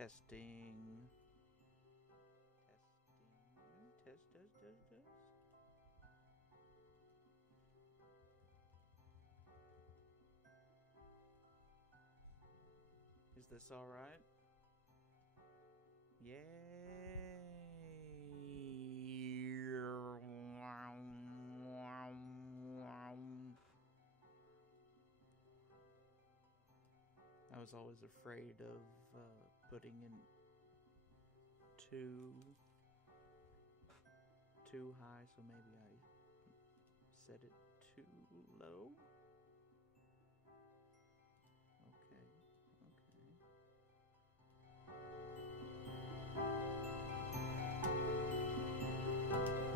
Testing. Test. Is this alright? Yay! I was always afraid of putting in too high, so maybe I set it too low.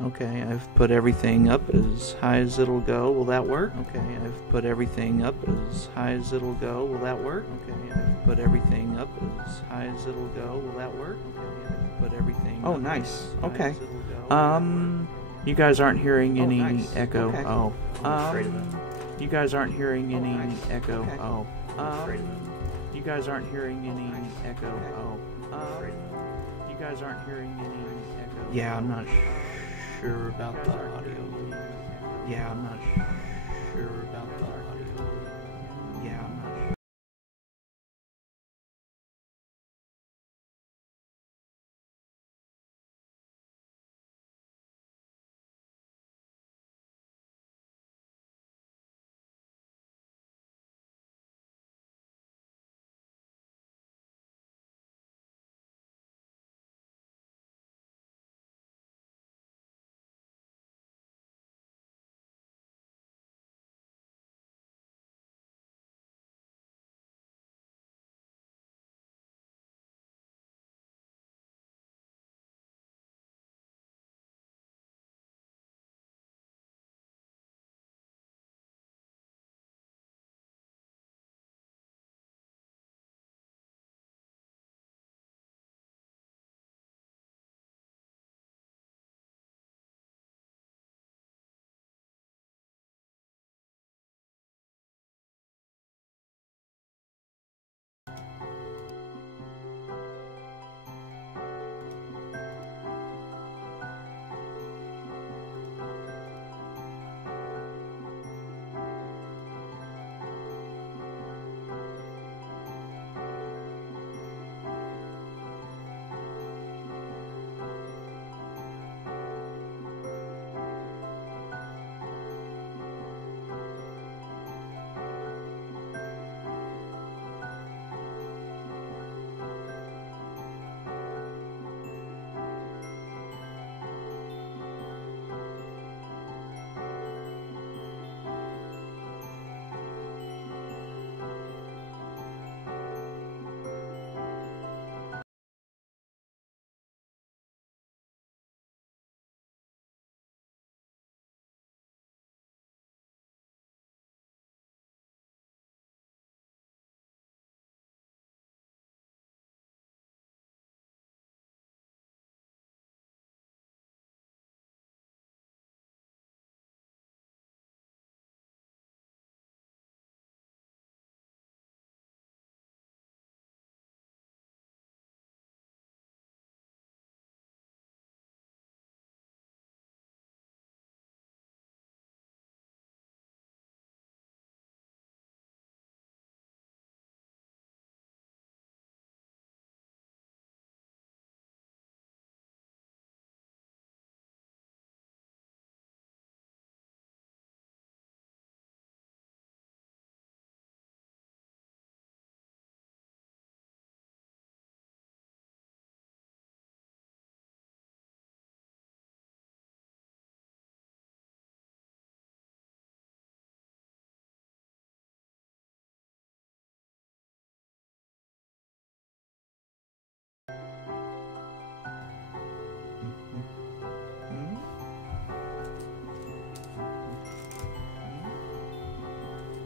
Okay, I've put everything up as high as it'll go. Will that work? Okay, I've put everything up as high as it'll go. Will that work? Okay, I've put everything up as high as it'll go. Will that work? Okay, I've put everything up. Oh, nice. Okay. You guys aren't hearing any echo. Okay. Oh, you guys aren't hearing any echo. Okay. Oh, you guys aren't hearing any echo. Oh, you guys aren't hearing any echo. Yeah, I'm not sure about the audio. Yeah, I'm not sure about the audio. Yeah, I'm not sure.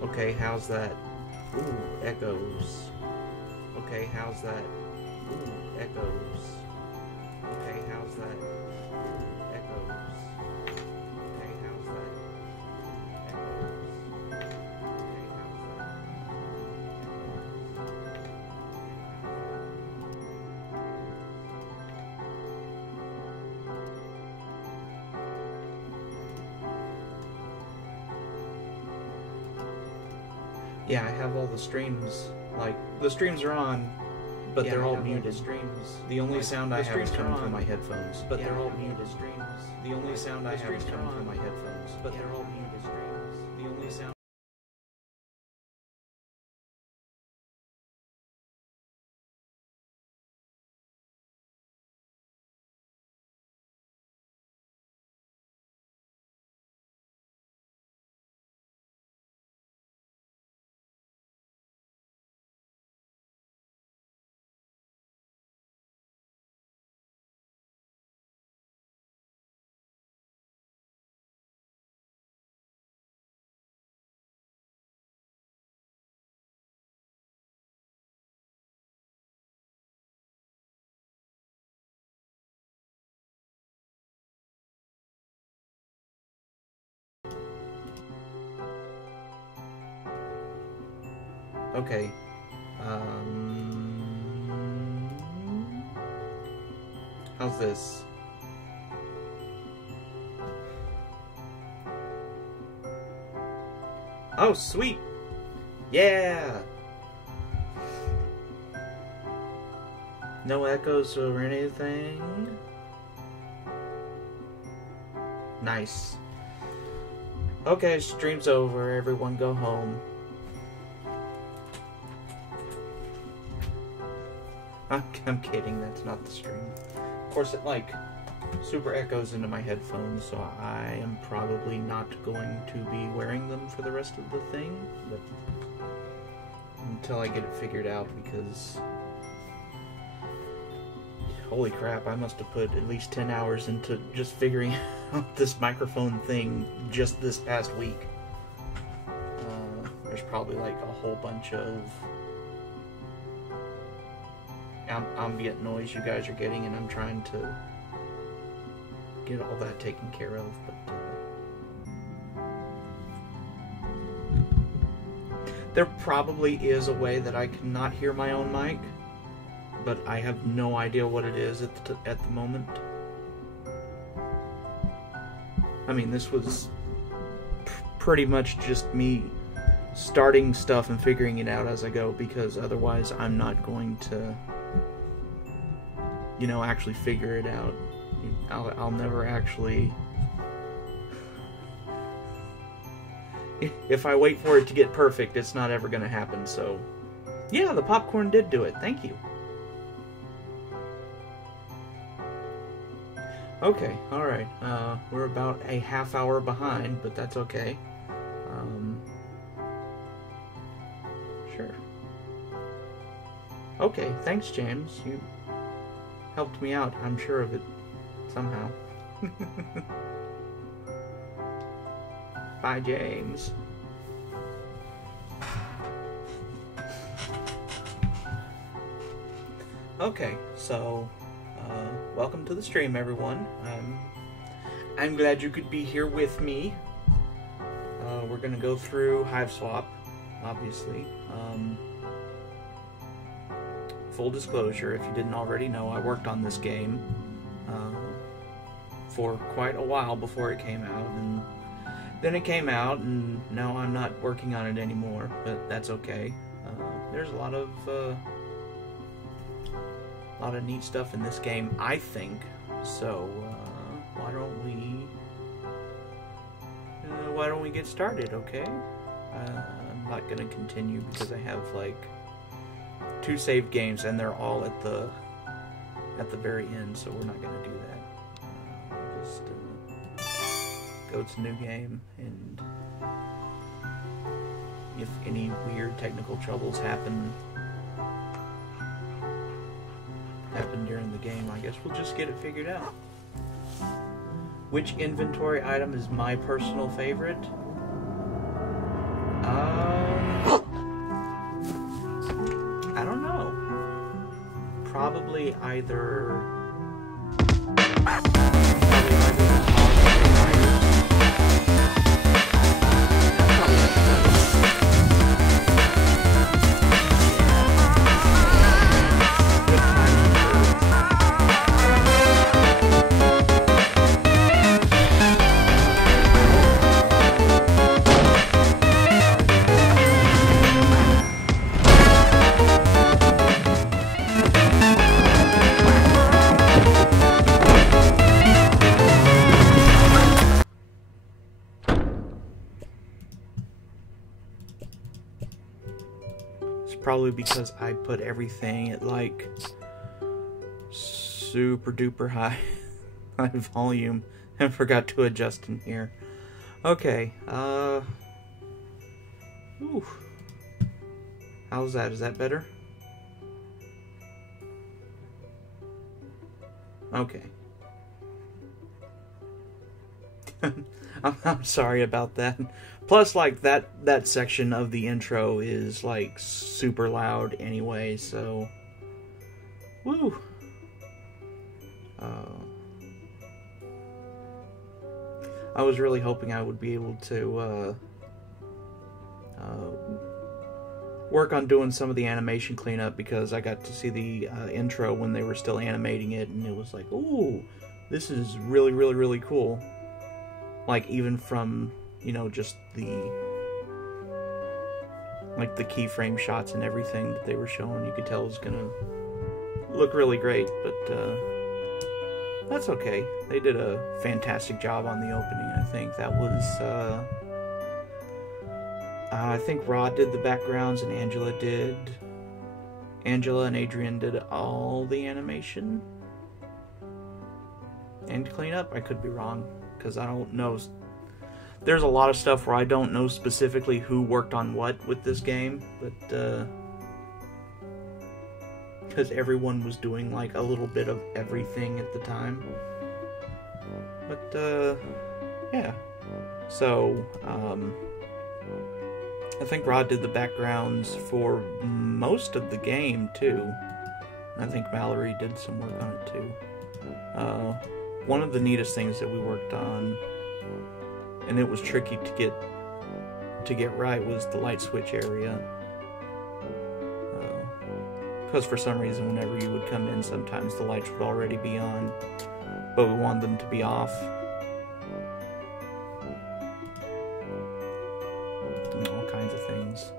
Okay, how's that? Ooh, echoes. Okay, how's that? Ooh, echoes. Okay, how's that? Ooh, echoes. Okay, how's that? Echoes. Okay, how's that? Yeah, I have all the streams. Like, the streams are on, but they're all muted. The only sound I have is coming from my headphones, but they're all muted. The only sound I have is coming from my headphones, but they're all muted. The only sound. Okay. How's this? Oh, sweet! Yeah! No echoes or anything? Nice. Okay, stream's over. Everyone go home. I'm kidding, that's not the stream. Of course, it, like, super echoes into my headphones, so I am probably not going to be wearing them for the rest of the thing, but until I get it figured out, because holy crap, I must have put at least 10 hours into just figuring out this microphone thing just this past week. There's probably like a whole bunch of ambient noise you guys are getting, and I'm trying to get all that taken care of, but there probably is a way that I cannot hear my own mic, but I have no idea what it is at the moment. I mean, this was pretty much just me starting stuff and figuring it out as I go, because otherwise I'm not going to, you know, actually figure it out. I'll never actually... If I wait for it to get perfect, it's not ever going to happen, so... Yeah, the popcorn did do it. Thank you. Okay, alright. We're about a half hour behind, but that's okay. Sure. Okay, thanks, James. You helped me out, I'm sure of it, somehow. Bye, James. Okay, so, welcome to the stream, everyone. I'm glad you could be here with me. We're gonna go through Hiveswap, obviously. Full disclosure, if you didn't already know, I worked on this game for quite a while before it came out, and then it came out, and now I'm not working on it anymore, but that's okay. There's a lot of neat stuff in this game, I think, so why don't we get started, okay? I'm not gonna continue because I have like 2 saved games, and they're all at the very end, so we're not gonna do that. Just go to new game, and if any weird technical troubles happen during the game, I guess we'll just get it figured out. Which inventory item is my personal favorite? I don't know. Probably either... probably because I put everything at like super duper high volume and forgot to adjust in here. Okay, ooh. How's that? Is that better? Okay. I'm sorry about that. Plus, like, that section of the intro is, like, super loud anyway, so... Woo! I was really hoping I would be able to, work on doing some of the animation cleanup, because I got to see the intro when they were still animating it, and it was like, ooh, this is really, really, really cool. Like, even from, you know, just the, like, the keyframe shots and everything that they were showing, you could tell it was gonna look really great, but, that's okay. They did a fantastic job on the opening, I think. That was, I think Rod did the backgrounds and Angela did. Angela and Adrian did all the animation and cleanup. I could be wrong, because I don't know. There's a lot of stuff where I don't know specifically who worked on what with this game, but because everyone was doing like a little bit of everything at the time. But yeah. So I think Rod did the backgrounds for most of the game too. I think Mallory did some work on it too. One of the neatest things that we worked on, and it was tricky to get right, was the light switch area. Because for some reason, whenever you would come in, sometimes the lights would already be on, but we wanted them to be off. And all kinds of things.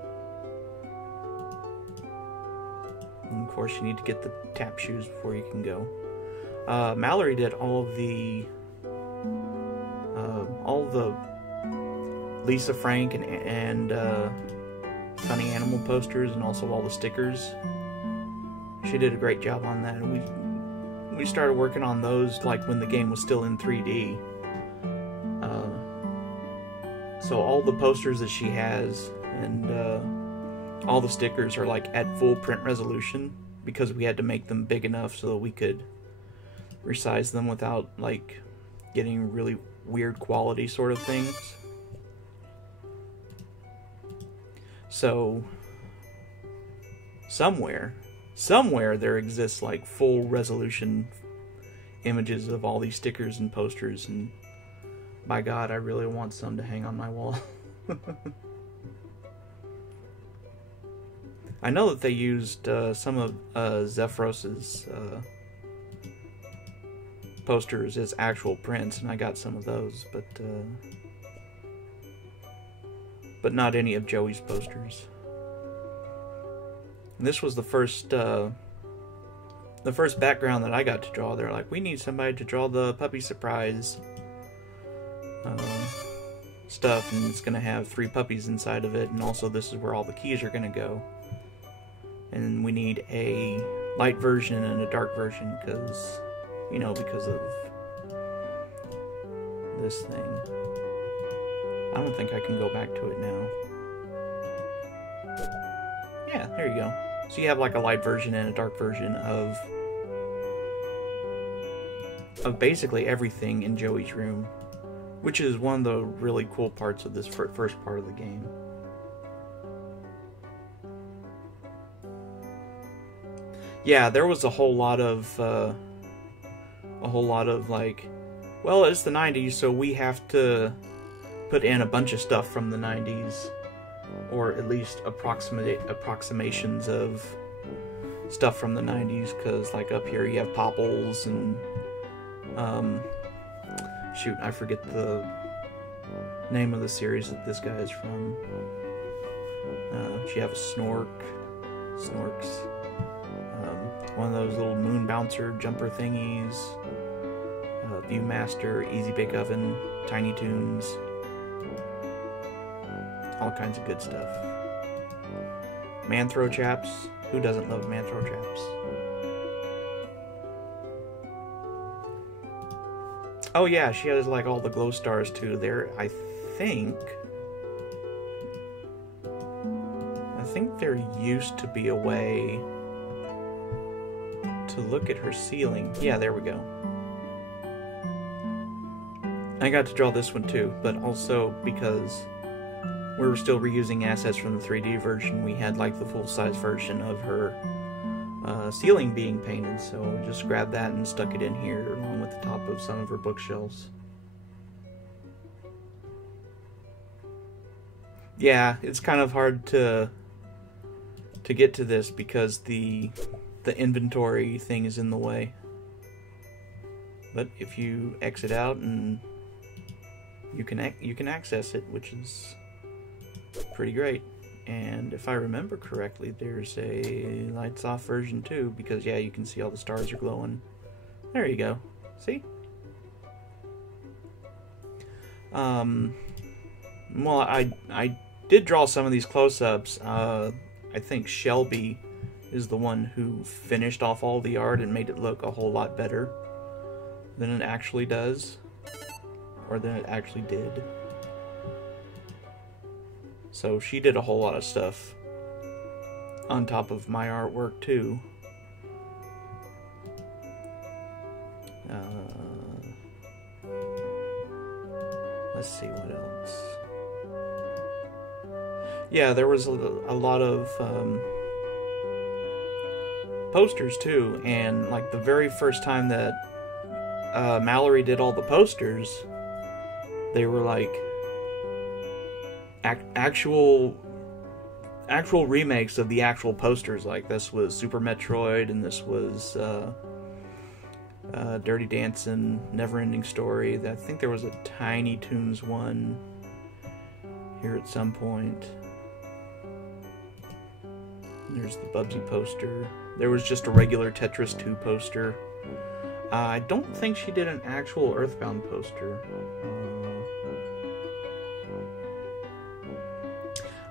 And of course, you need to get the tap shoes before you can go. Mallory did all the Lisa Frank and Funny Animal posters, and also all the stickers. She did a great job on that. And we started working on those like when the game was still in 3D. So all the posters that she has and all the stickers are like at full print resolution, because we had to make them big enough so that we could resize them without like getting really weird quality sort of things. So somewhere there exists like full resolution images of all these stickers and posters, and by God, I really want some to hang on my wall. I know that they used some of Zephyros's posters as actual prints, and I got some of those, but not any of Joey's posters. And this was the first background that I got to draw. They're like, we need somebody to draw the puppy surprise stuff, and it's going to have 3 puppies inside of it, and also this is where all the keys are going to go. And we need a light version and a dark version, because, you know, because of this thing. I don't think I can go back to it now. Yeah, there you go. So you have like a light version and a dark version of basically everything in Joey's room, which is one of the really cool parts of this first part of the game. Yeah, there was a whole lot of like, well, it's the 90s, so we have to put in a bunch of stuff from the 90s, or at least approximations of stuff from the 90s, because like up here you have Popples and shoot, I forget the name of the series that this guy is from. You have a Snorks, one of those little moon bouncer jumper thingies, Viewmaster, Easy Bake Oven, Tiny Toons, all kinds of good stuff. Manthro chaps. Who doesn't love Manthro chaps? Oh yeah, she has like all the glow stars too. There, I think there used to be a way to look at her ceiling. Yeah, there we go. I got to draw this one too, but also because we were still reusing assets from the 3D version, we had like the full-size version of her ceiling being painted, so we just grabbed that and stuck it in here along with the top of some of her bookshelves. Yeah, it's kind of hard to get to this because the inventory thing is in the way. But if you exit out, and you can access it, which is pretty great. And if I remember correctly, there's a lights off version too, because yeah, you can see all the stars are glowing. There you go. See? Well, I did draw some of these close-ups. I think Shelby is the one who finished off all the art and made it look a whole lot better than it actually does, or than it actually did. So she did a whole lot of stuff on top of my artwork too. Let's see what else. Yeah, there was a lot of posters too, and like the very first time that Mallory did all the posters, they were like actual remakes of the actual posters. Like this was Super Metroid, and this was Dirty Dancing, Neverending Story. I think there was a Tiny Toons one here at some point. There's the Bubsy poster. There was just a regular Tetris 2 poster. I don't think she did an actual Earthbound poster.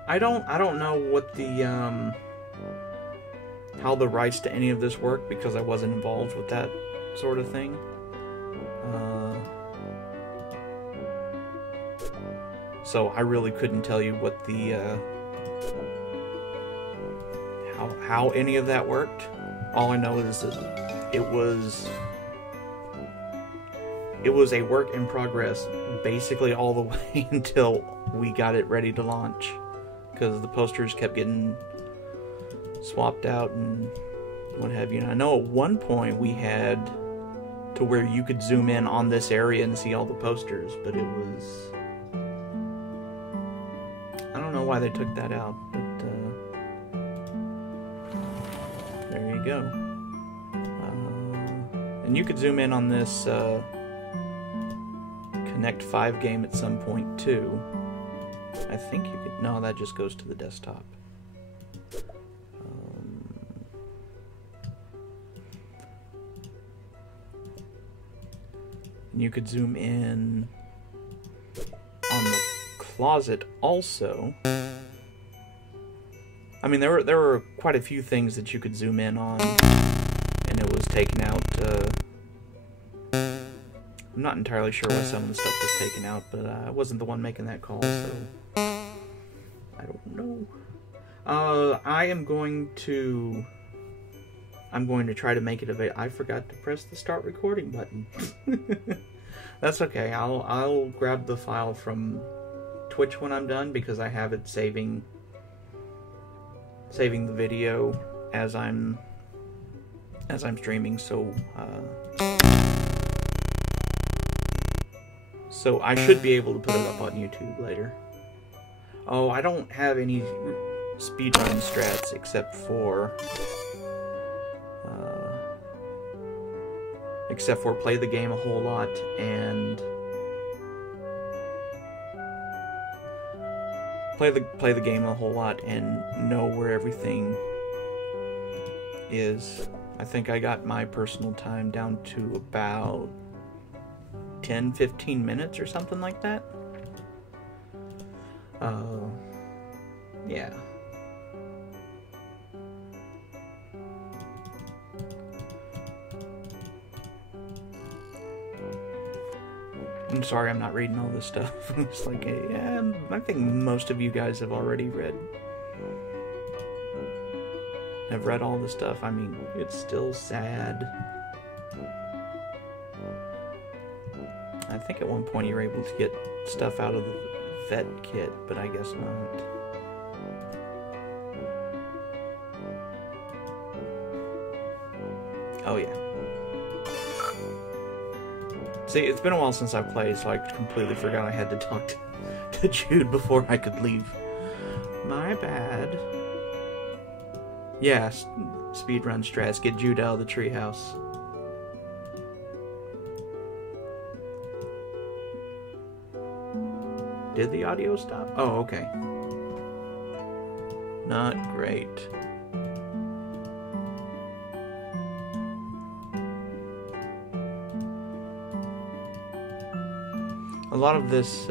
I don't know what the how the rights to any of this work, because I wasn't involved with that sort of thing. So I really couldn't tell you what the how any of that worked. All I know is that it was a work in progress basically all the way until we got it ready to launch, because the posters kept getting swapped out and what have you. And I know at one point we had to where you could zoom in on this area and see all the posters, but it was, I don't know why they took that out, but there you go. And you could zoom in on this Connect 5 game at some point too. I think you could, no, that just goes to the desktop. And you could zoom in on the closet also. I mean, there were quite a few things that you could zoom in on, and it was taken out. I'm not entirely sure why some of the stuff was taken out, but I wasn't the one making that call, so I don't know. I'm going to try to make it available. I forgot to press the start recording button. That's okay. I'll grab the file from Twitch when I'm done, because I have it saving the video as I'm streaming, so I should be able to put it up on YouTube later. Oh, I don't have any speedrun strats except for play the game a whole lot and play the game a whole lot and know where everything is. I think I got my personal time down to about 10-15 minutes or something like that. Yeah. I'm sorry I'm not reading all this stuff. It's like, yeah, I think most of you guys have already read all this stuff. I mean, it's still sad. I think at one point you were able to get stuff out of the vet kit, but I guess not. Oh yeah. See, it's been a while since I've played, so I completely forgot I had to talk to Jude before I could leave. My bad. Yeah, speedrun strats. Get Jude out of the treehouse. Did the audio stop? Oh, okay. Not great. A lot of this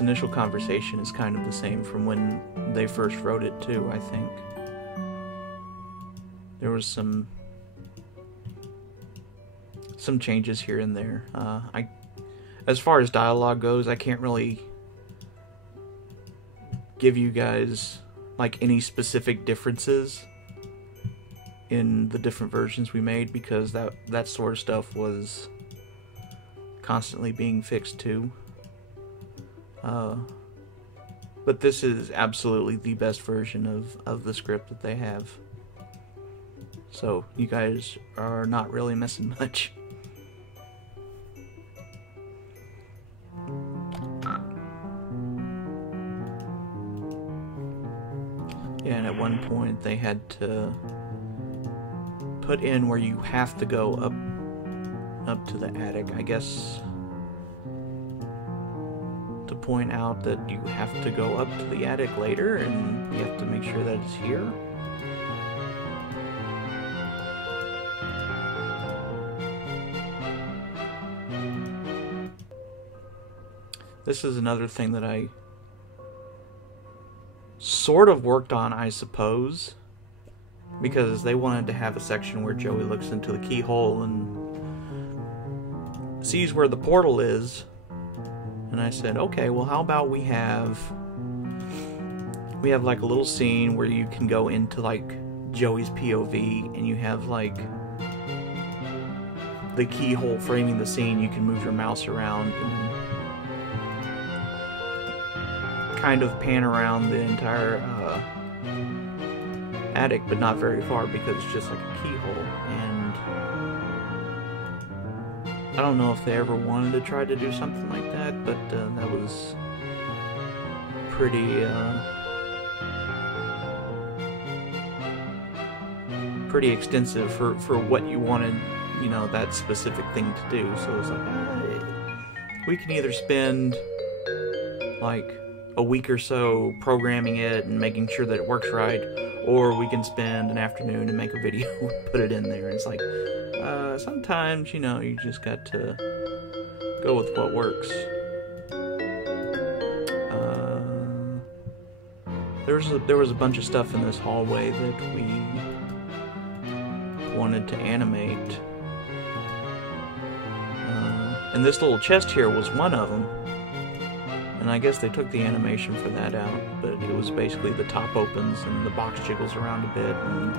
initial conversation is kind of the same from when they first wrote it too, I think. There was some changes here and there. As far as dialogue goes, I can't really give you guys like any specific differences in the different versions we made, because that sort of stuff was constantly being fixed too. But this is absolutely the best version of the script that they have. So you guys are not really missing much. Yeah, and at one point they had to put in where you have to go up to the attic, I guess, to point out that you have to go up to the attic later, and you have to make sure that it's here. This is another thing that I sort of worked on, I suppose, because they wanted to have a section where Joey looks into the keyhole and sees where the portal is. And I said, okay, well, how about we have like a little scene where you can go into like Joey's POV, and you have like the keyhole framing the scene. You can move your mouse around and kind of pan around the entire attic, but not very far because it's just like a keyhole. And I don't know if they ever wanted to try to do something like that, but that was pretty extensive for what you wanted, you know, that specific thing to do. So it was like, we can either spend like a week or so programming it and making sure that it works right, or we can spend an afternoon and make a video and put it in there. And it's like, sometimes, you know, you just got to go with what works. There was a bunch of stuff in this hallway that we wanted to animate. And this little chest here was one of them. And I guess they took the animation for that out, but it was basically the top opens and the box jiggles around a bit and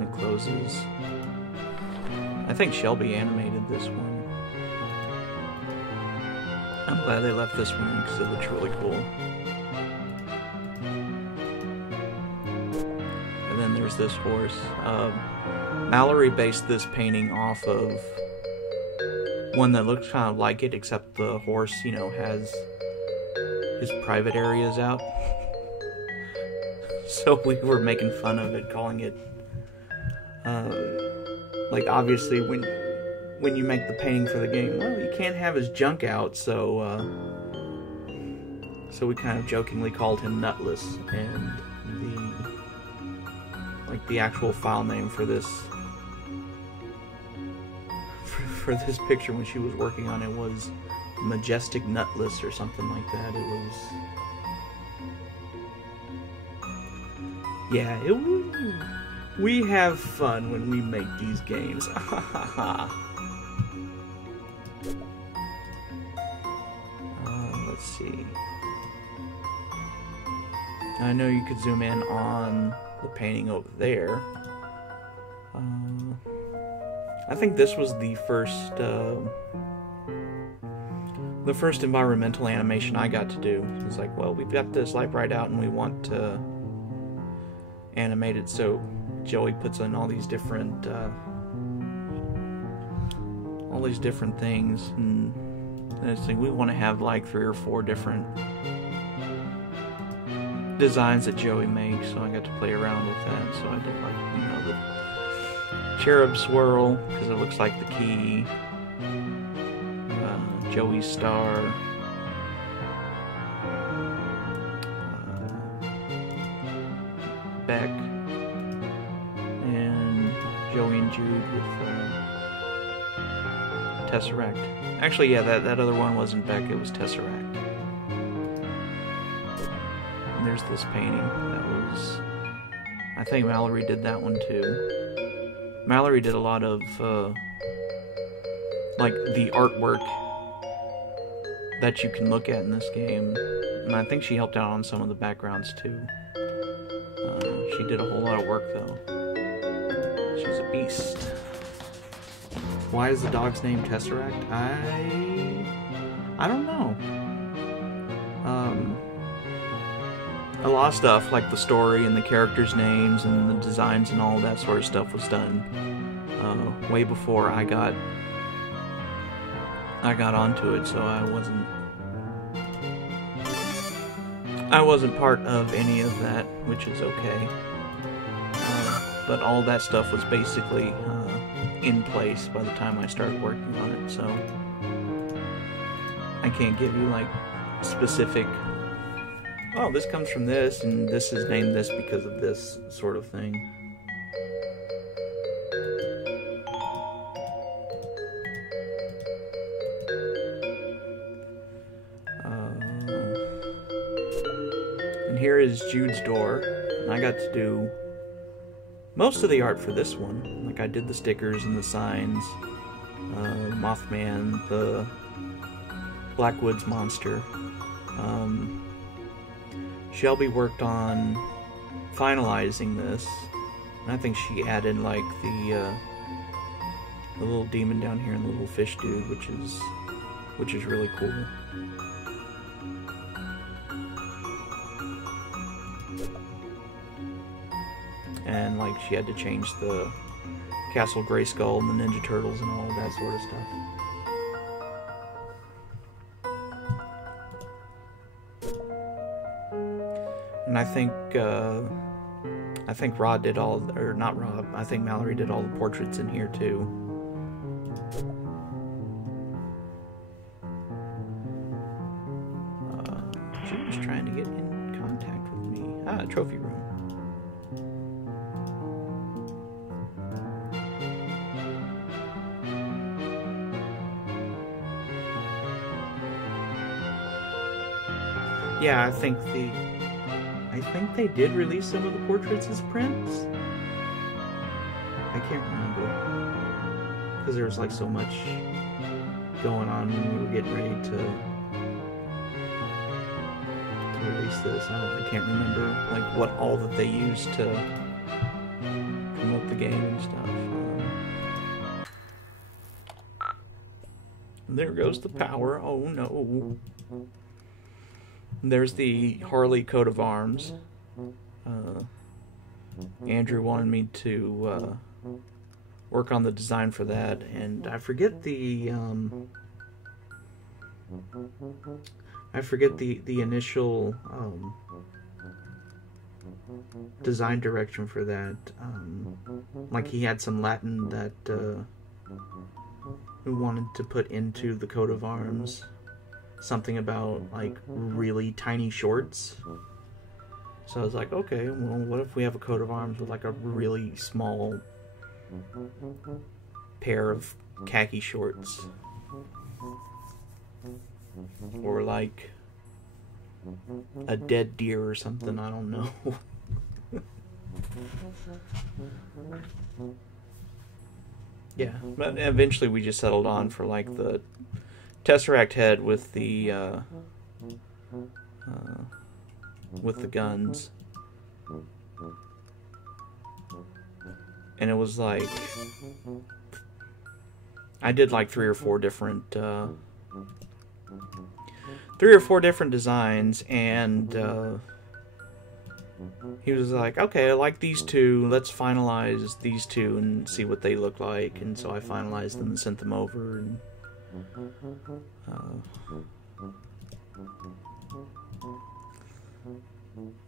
it closes. I think Shelby animated this one. I'm glad they left this one in because it looks really cool. And then there's this horse. Mallory based this painting off of one that looks kind of like it, except the horse, you know, has his private areas out. So we were making fun of it, calling it, like, obviously when you make the painting for the game, well, you can't have his junk out, so we kind of jokingly called him Nutless, and the actual file name for this picture when she was working on it was Majestic Nutless or something like that. It was, yeah, we have fun when we make these games. let's see. I know you could zoom in on the painting over there. I think this was the first environmental animation I got to do. It's like, well, we've got this light bright out and we want to animate it, so Joey puts in all these different things, and I think we want to have like 3 or 4 different designs that Joey makes, so I got to play around with that. So I did, like, you know, the cherub swirl, because it looks like the key, Joey's star, Beck, and Joey and Jude with Tesseract. Actually, yeah, that other one wasn't Beck, it was Tesseract. And there's this painting. That was... I think Mallory did that one too. Mallory did a lot of, like, the artwork that you can look at in this game. And I think she helped out on some of the backgrounds too. She did a whole lot of work though. She's a beast. Why is the dog's name Tesseract? I don't know. A lot of stuff, like the story and the characters' names and the designs and all that sort of stuff was done way before I got onto it, so I wasn't part of any of that, which is okay. But all that stuff was basically in place by the time I started working on it, so I can't give you like specific, oh, this comes from this and this is named this because of this sort of thing. And here is Jude's door, and I got to do most of the art for this one. Like, I did the stickers and the signs, Mothman, the Blackwoods monster. Shelby worked on finalizing this, and I think she added like the little demon down here and the little fish dude, which is really cool. And like, she had to change the Castle Grayskull and the Ninja Turtles and all of that sort of stuff. And I think Rod did all, or not Rob, I think Mallory did all the portraits in here too. She was trying to get in contact with me. Ah, trophy room. Yeah, I think they did release some of the portraits as prints. I can't remember, because there was like so much going on when we were getting ready to release this. I can't remember like what all that they used to promote the game and stuff. And there goes the power. Oh no. There's the Harley coat of arms. Andrew wanted me to work on the design for that, and I forget the initial design direction for that. Like, he had some Latin that we wanted to put into the coat of arms. Something about like really tiny shorts. So I was like, okay, well, what if we have a coat of arms with like a really small pair of khaki shorts? Or like a dead deer or something, I don't know. Yeah, but eventually we just settled on for like the Tesseract head with the with the guns. And it was like, I did like three or four different designs, and he was like, okay, I like these two, let's finalize these two and see what they look like. And so I finalized them and sent them over, and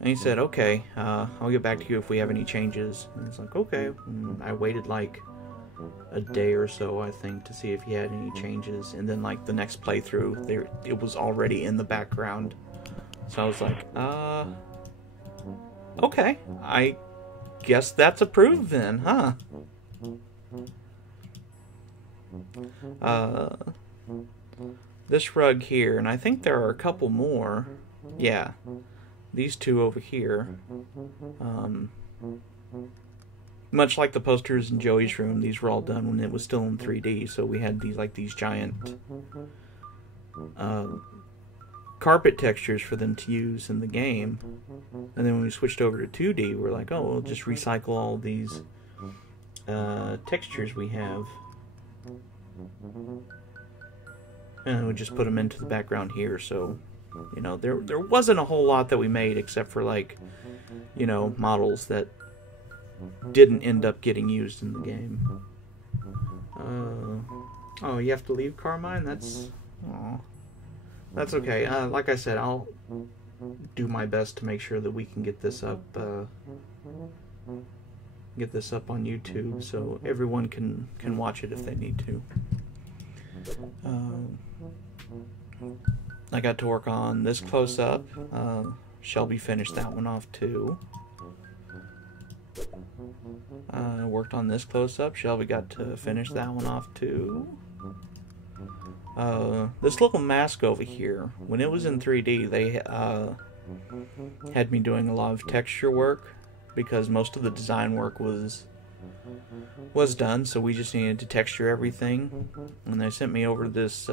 he said, okay, I'll get back to you if we have any changes. And it's like, okay. And I waited like a day or so, I think, to see if he had any changes. And then like the next playthrough, it was already in the background. So I was like, okay, I guess that's approved then, huh? This rug here, and I think there are a couple more. Yeah. These two over here, much like the posters in Joey's room, these were all done when it was still in 3D, so we had these giant carpet textures for them to use in the game. And then when we switched over to 2D, we're like, oh, we'll just recycle all these textures we have, and we just put them into the background here. So, you know, there wasn't a whole lot that we made except for, like, you know, models that didn't end up getting used in the game. Oh, you have to leave, Carmine? That's okay. Like I said, I'll do my best to make sure that we can get this up on YouTube so everyone can watch it if they need to. I got to work on this close-up. Shelby finished that one off too. Worked on this close-up. Shelby got to finish that one off too. This little mask over here, when it was in 3D, they had me doing a lot of texture work because most of the design work was done, so we just needed to texture everything. And they sent me over this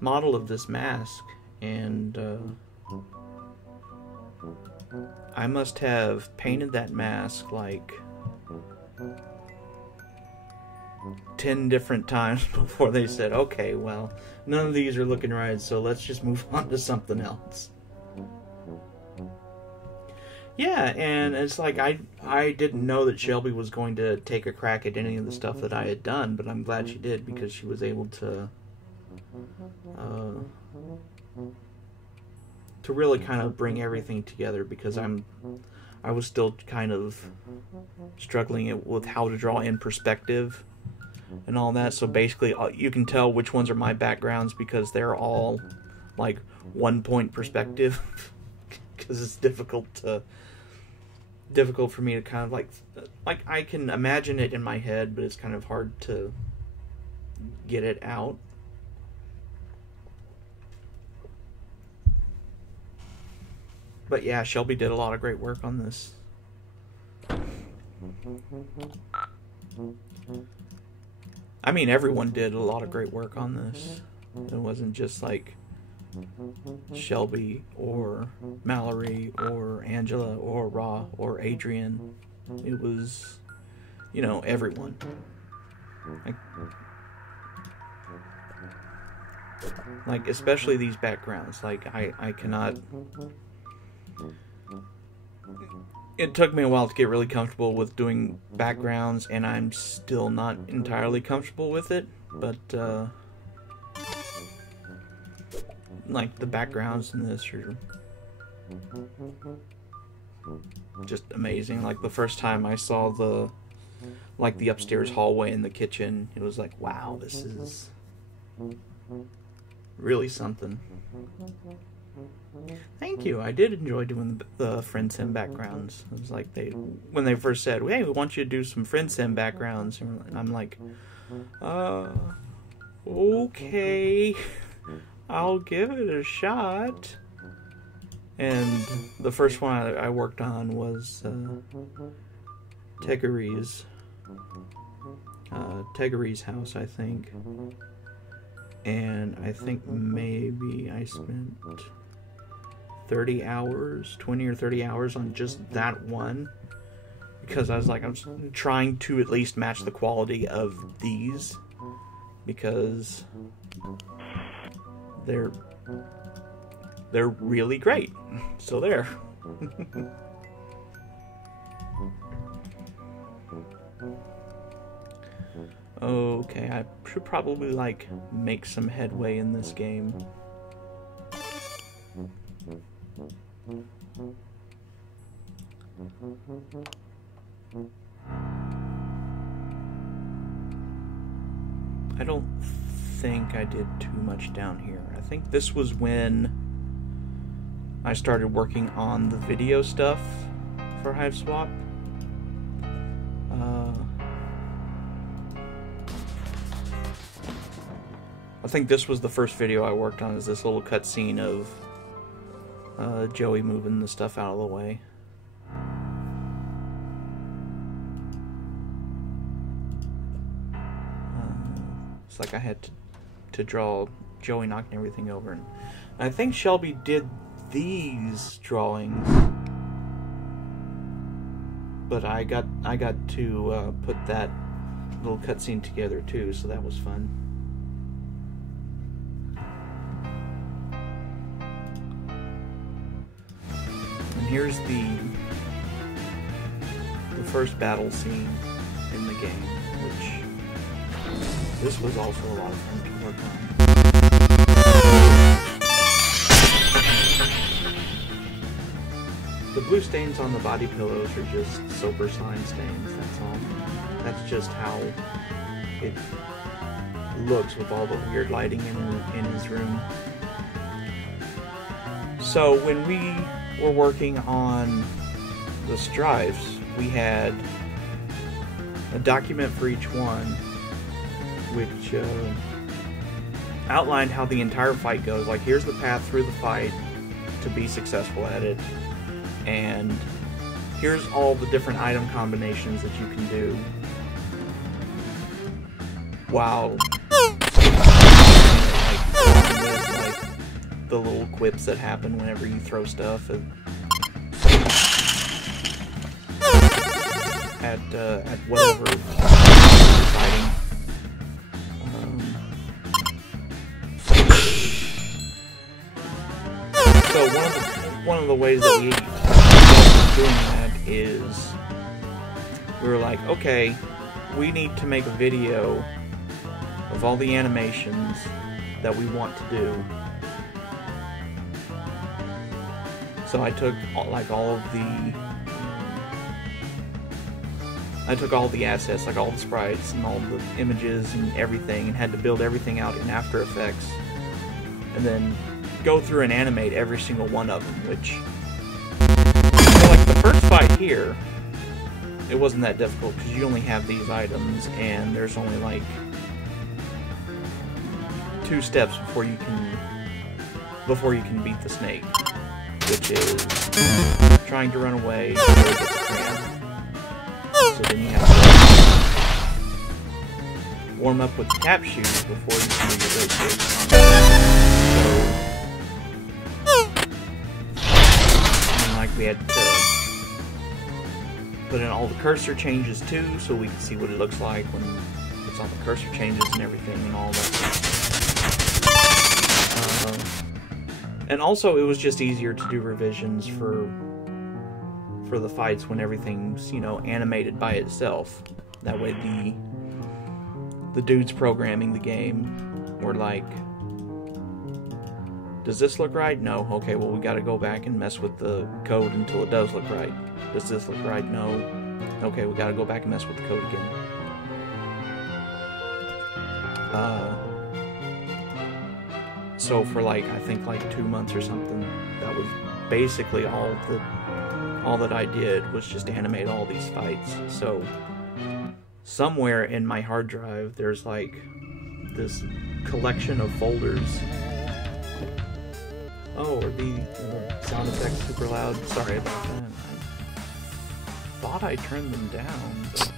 model of this mask, and I must have painted that mask like 10 different times before they said, okay, well, none of these are looking right, so let's just move on to something else. Yeah, and it's like I didn't know that Shelby was going to take a crack at any of the stuff that I had done, but I'm glad she did, because she was able to really kind of bring everything together, because I was still kind of struggling with how to draw in perspective and all that. So basically, you can tell which ones are my backgrounds because they're all like 1 point perspective, because it's difficult for me to kind of like I can imagine it in my head, but it's kind of hard to get it out. But yeah, Shelby did a lot of great work on this. I mean, everyone did a lot of great work on this. It wasn't just like Shelby or Mallory or Angela or Ra or Adrian. It was, you know, everyone. Like especially these backgrounds. Like I cannot. It took me a while to get really comfortable with doing backgrounds, and I'm still not entirely comfortable with it, but like the backgrounds in this are just amazing. Like the first time I saw the upstairs hallway in the kitchen, it was like, wow, this is really something. Thank you. I did enjoy doing the friend sim backgrounds. It was like when they first said, hey, we want you to do some friend sim backgrounds, and I'm like, okay, I'll give it a shot. And the first one I worked on was Tegari's house, I think. And I think maybe I spent 30 hours, 20 or 30 hours on just that one. Because I was like, I'm trying to at least match the quality of these. Because they're really great. So there. Okay, I should probably, like, make some headway in this game. I don't think I did too much down here. I think this was when I started working on the video stuff for Hiveswap. I think this was the first video I worked on, is this little cutscene of Joey moving the stuff out of the way. It's like I had to draw Joey knocking everything over, and I think Shelby did these drawings, but I got to put that little cutscene together too, so that was fun. And here's the first battle scene in the game, which this was also a lot of fun to work on. The blue stains on the body pillows are just sober slime stains, that's all. That's just how it looks with all the weird lighting in his room. So when we were working on the strifes, we had a document for each one, which outlined how the entire fight goes. Like, here's the path through the fight to be successful at it, and here's all the different item combinations that you can do while like the little quips that happen whenever you throw stuff at whatever you're fighting. So one of the ways that we ended up doing that is we were like, okay, we need to make a video of all the animations that we want to do. So I took all the assets, like all the sprites and all the images and everything, and had to build everything out in After Effects, and then go through and animate every single one of them, which, so like the first fight here, it wasn't that difficult because you only have these items and there's only like 2 steps before you can beat the snake, which is trying to run away before it gets cramped. So then you have to warm up with the tap shoes before you can do your great big and like we had to put in all the cursor changes too, so we can see what it looks like when it's on the cursor changes and everything and all that. And also, it was just easier to do revisions for the fights when everything's, you know, animated by itself. That way the dudes programming the game were like, does this look right? No. Okay, well, we gotta go back and mess with the code until it does look right. Does this look right? No. Okay, we gotta go back and mess with the code again. So for like, I think like 2 months or something, that was basically all that I did was just animate all these fights. So somewhere in my hard drive, there's like this collection of folders. Oh, are the sound effects super loud? Sorry about that. I thought I turned them down, but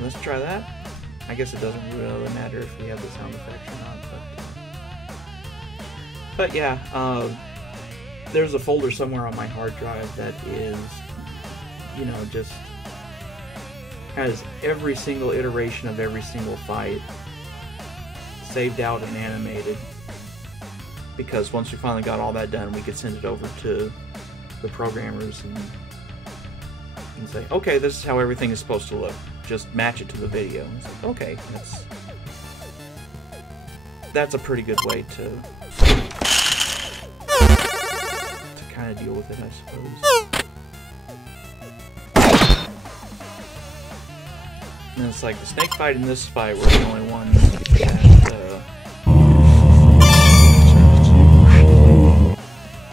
Let's try that. I guess it doesn't really matter if we have the sound effects or not, but yeah, there's a folder somewhere on my hard drive that is, you know, just has every single iteration of every single fight saved out and animated, because once we finally got all that done, we could send it over to the programmers and say, okay, this is how everything is supposed to look. Just match it to the video. It's like, okay, that's a pretty good way to kind of deal with it, I suppose. And it's like the snake fight and this fight were the only ones that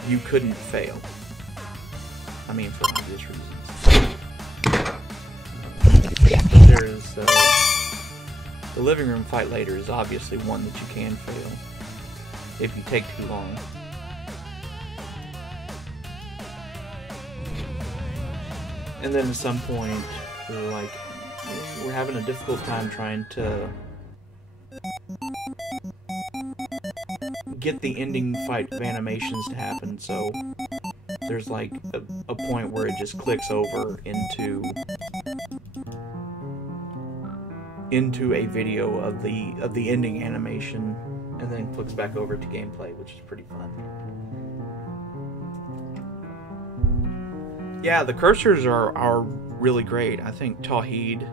you couldn't fail. I mean, for obvious reasons. There's the living room fight later is obviously one that you can fail if you take too long. And then at some point, we're like, we're having a difficult time trying to get the ending fight of animations to happen, so there's like a point where it just clicks over into a video of the ending animation, and then clicks back over to gameplay, which is pretty fun. Yeah, the cursors are really great. I think Tawhid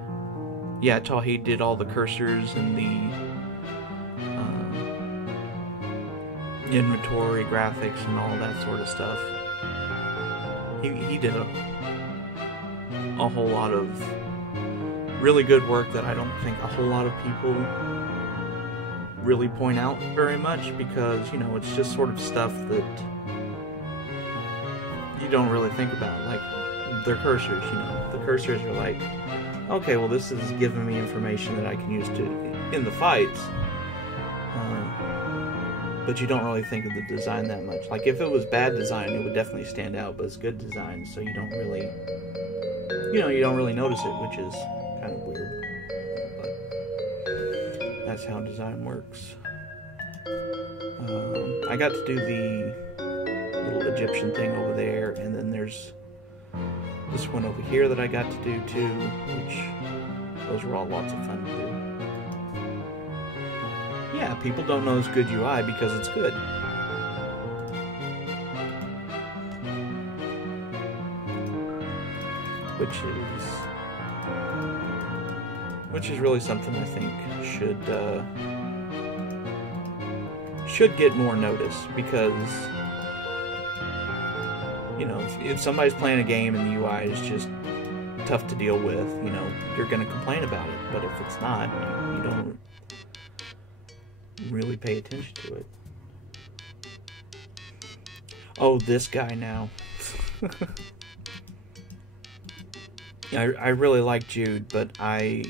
did all the cursors and the inventory graphics and all that sort of stuff. He did a whole lot of really good work that I don't think a whole lot of people really point out very much, because, you know, it's just sort of stuff that you don't really think about, like their cursors, you know. The cursors are like, okay, well, this is giving me information that I can use in the fights, but you don't really think of the design that much. Like, if it was bad design, it would definitely stand out, but it's good design, so you don't really, you know, you don't really notice it, which is kind of weird, but that's how design works. I got to do the little Egyptian thing over there, and then there's this one over here that I got to do too, which those were all lots of fun to do. Yeah, people don't know it's good UI because it's good. Which is really something I think should get more notice, because, you know, if somebody's playing a game and the UI is just tough to deal with, you know, you're going to complain about it. But if it's not, you don't really pay attention to it. Oh, this guy now. I really like Jude, but I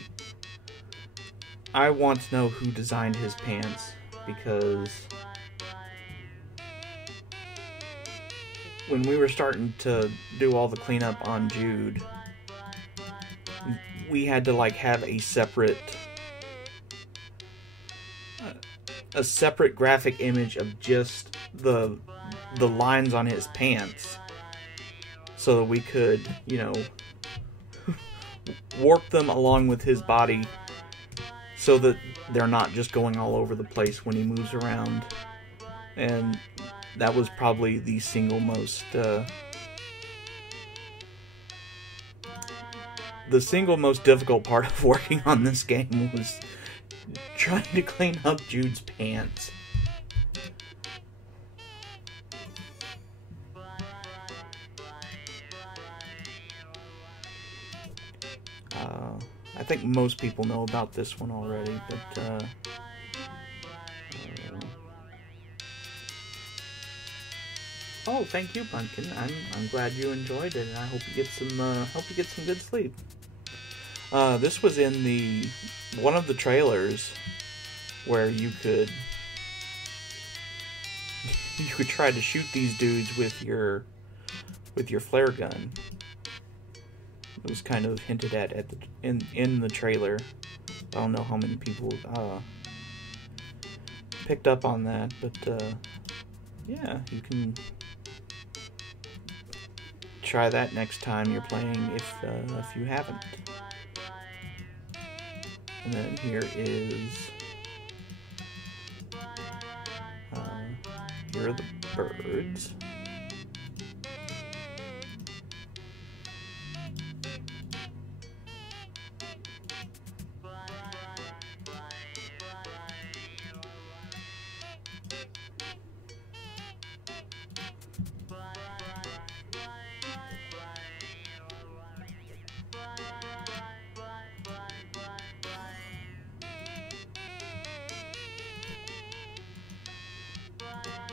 want to know who designed his pants, because when we were starting to do all the cleanup on Jude, we had to like have a separate graphic image of just the lines on his pants, so that we could, you know, warp them along with his body so that they're not just going all over the place when he moves around. And that was probably the single most difficult part of working on this game, was trying to clean up Jude's pants. I think most people know about this one already, but oh, thank you, Pumpkin. I'm glad you enjoyed it, and I hope you get some good sleep. This was in one of the trailers where you could try to shoot these dudes with your flare gun. It was kind of hinted at the in the trailer. I don't know how many people picked up on that, but yeah, you can try that next time you're playing if you haven't. And then here are the birds.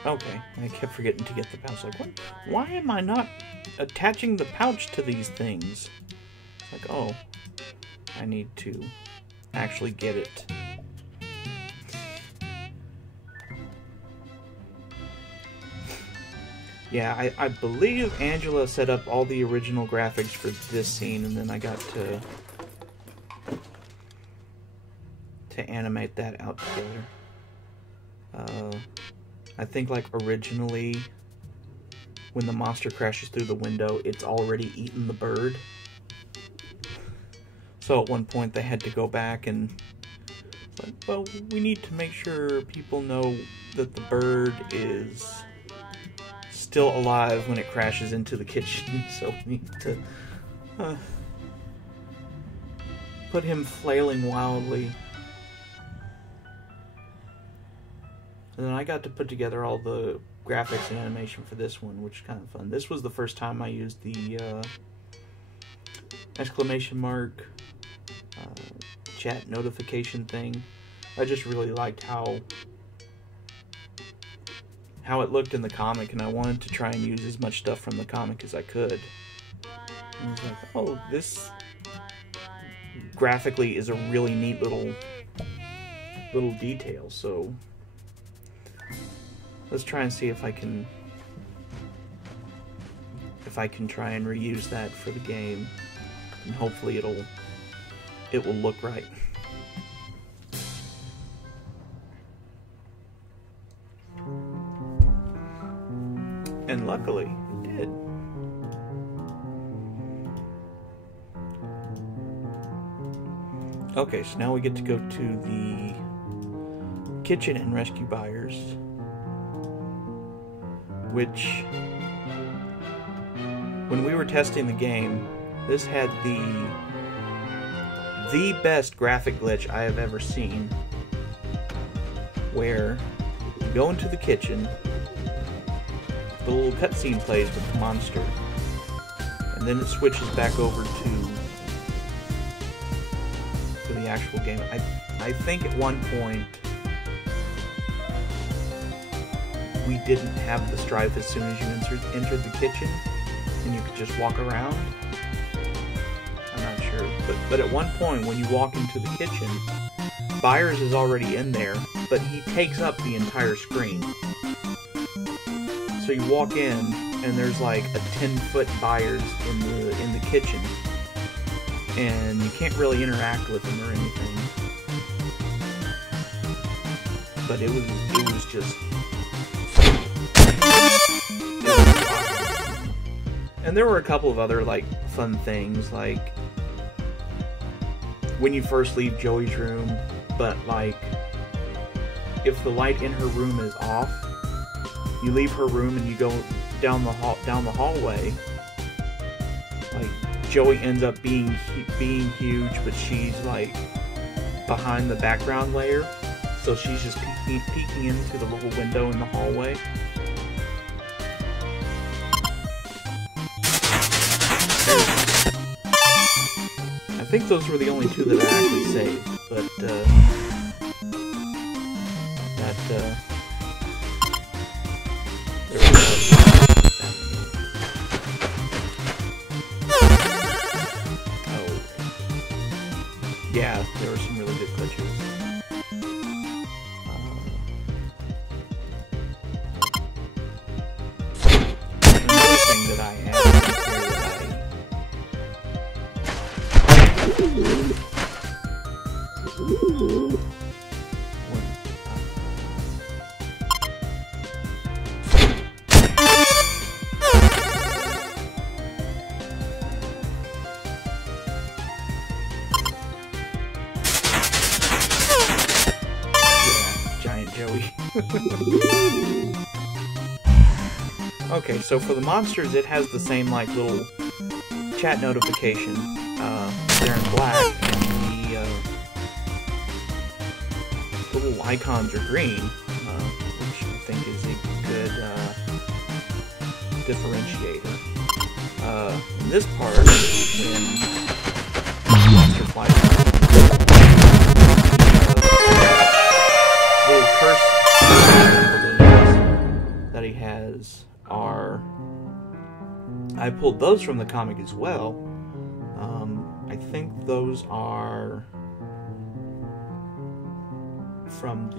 Okay, I kept forgetting to get the pouch. Like, what? Why am I not attaching the pouch to these things? Like, oh, I need to actually get it. Yeah, I believe Angela set up all the original graphics for this scene, and then I got to animate that out together. I think, like, originally, when the monster crashes through the window, it's already eaten the bird. So at one point they had to go back and, like, well, we need to make sure people know that the bird is still alive when it crashes into the kitchen, so we need to put him flailing wildly. And then I got to put together all the graphics and animation for this one, which is kind of fun. This was the first time I used the exclamation mark chat notification thing. I just really liked how it looked in the comic, and I wanted to try and use as much stuff from the comic as I could. And I was like, oh, this graphically is a really neat little detail, so let's try and see if I can try and reuse that for the game, and hopefully it will look right. And luckily, it did. Okay, so now we get to go to the kitchen and rescue Byers, which, when we were testing the game, this had the best graphic glitch I have ever seen, where you go into the kitchen, the little cutscene plays with the monster, and then it switches back over to the actual game. I think at one point we didn't have the stripe as soon as you entered the kitchen, and you could just walk around. I'm not sure, but at one point when you walk into the kitchen, Byers is already in there, but he takes up the entire screen. So you walk in, and there's like a 10-foot Byers in the kitchen, and you can't really interact with him or anything. But it was just. And there were a couple of other, like, fun things, like when you first leave Joey's room, but, like, if the light in her room is off, you leave her room and you go down the hallway, like, Joey ends up being huge, but she's, like, behind the background layer, so she's just peeking into the little window in the hallway. I think those were the only two that I actually saved, but there was yeah, there were some really good glitches. Another thing that I added here that Giant Joey. Okay, so for the monsters, it has the same, like, little chat notification. They're in black, and the little icons are green, which I think is a good differentiator. In this part, when the monster flies out, little curse that he has are... I pulled those from the comic as well. I think those are from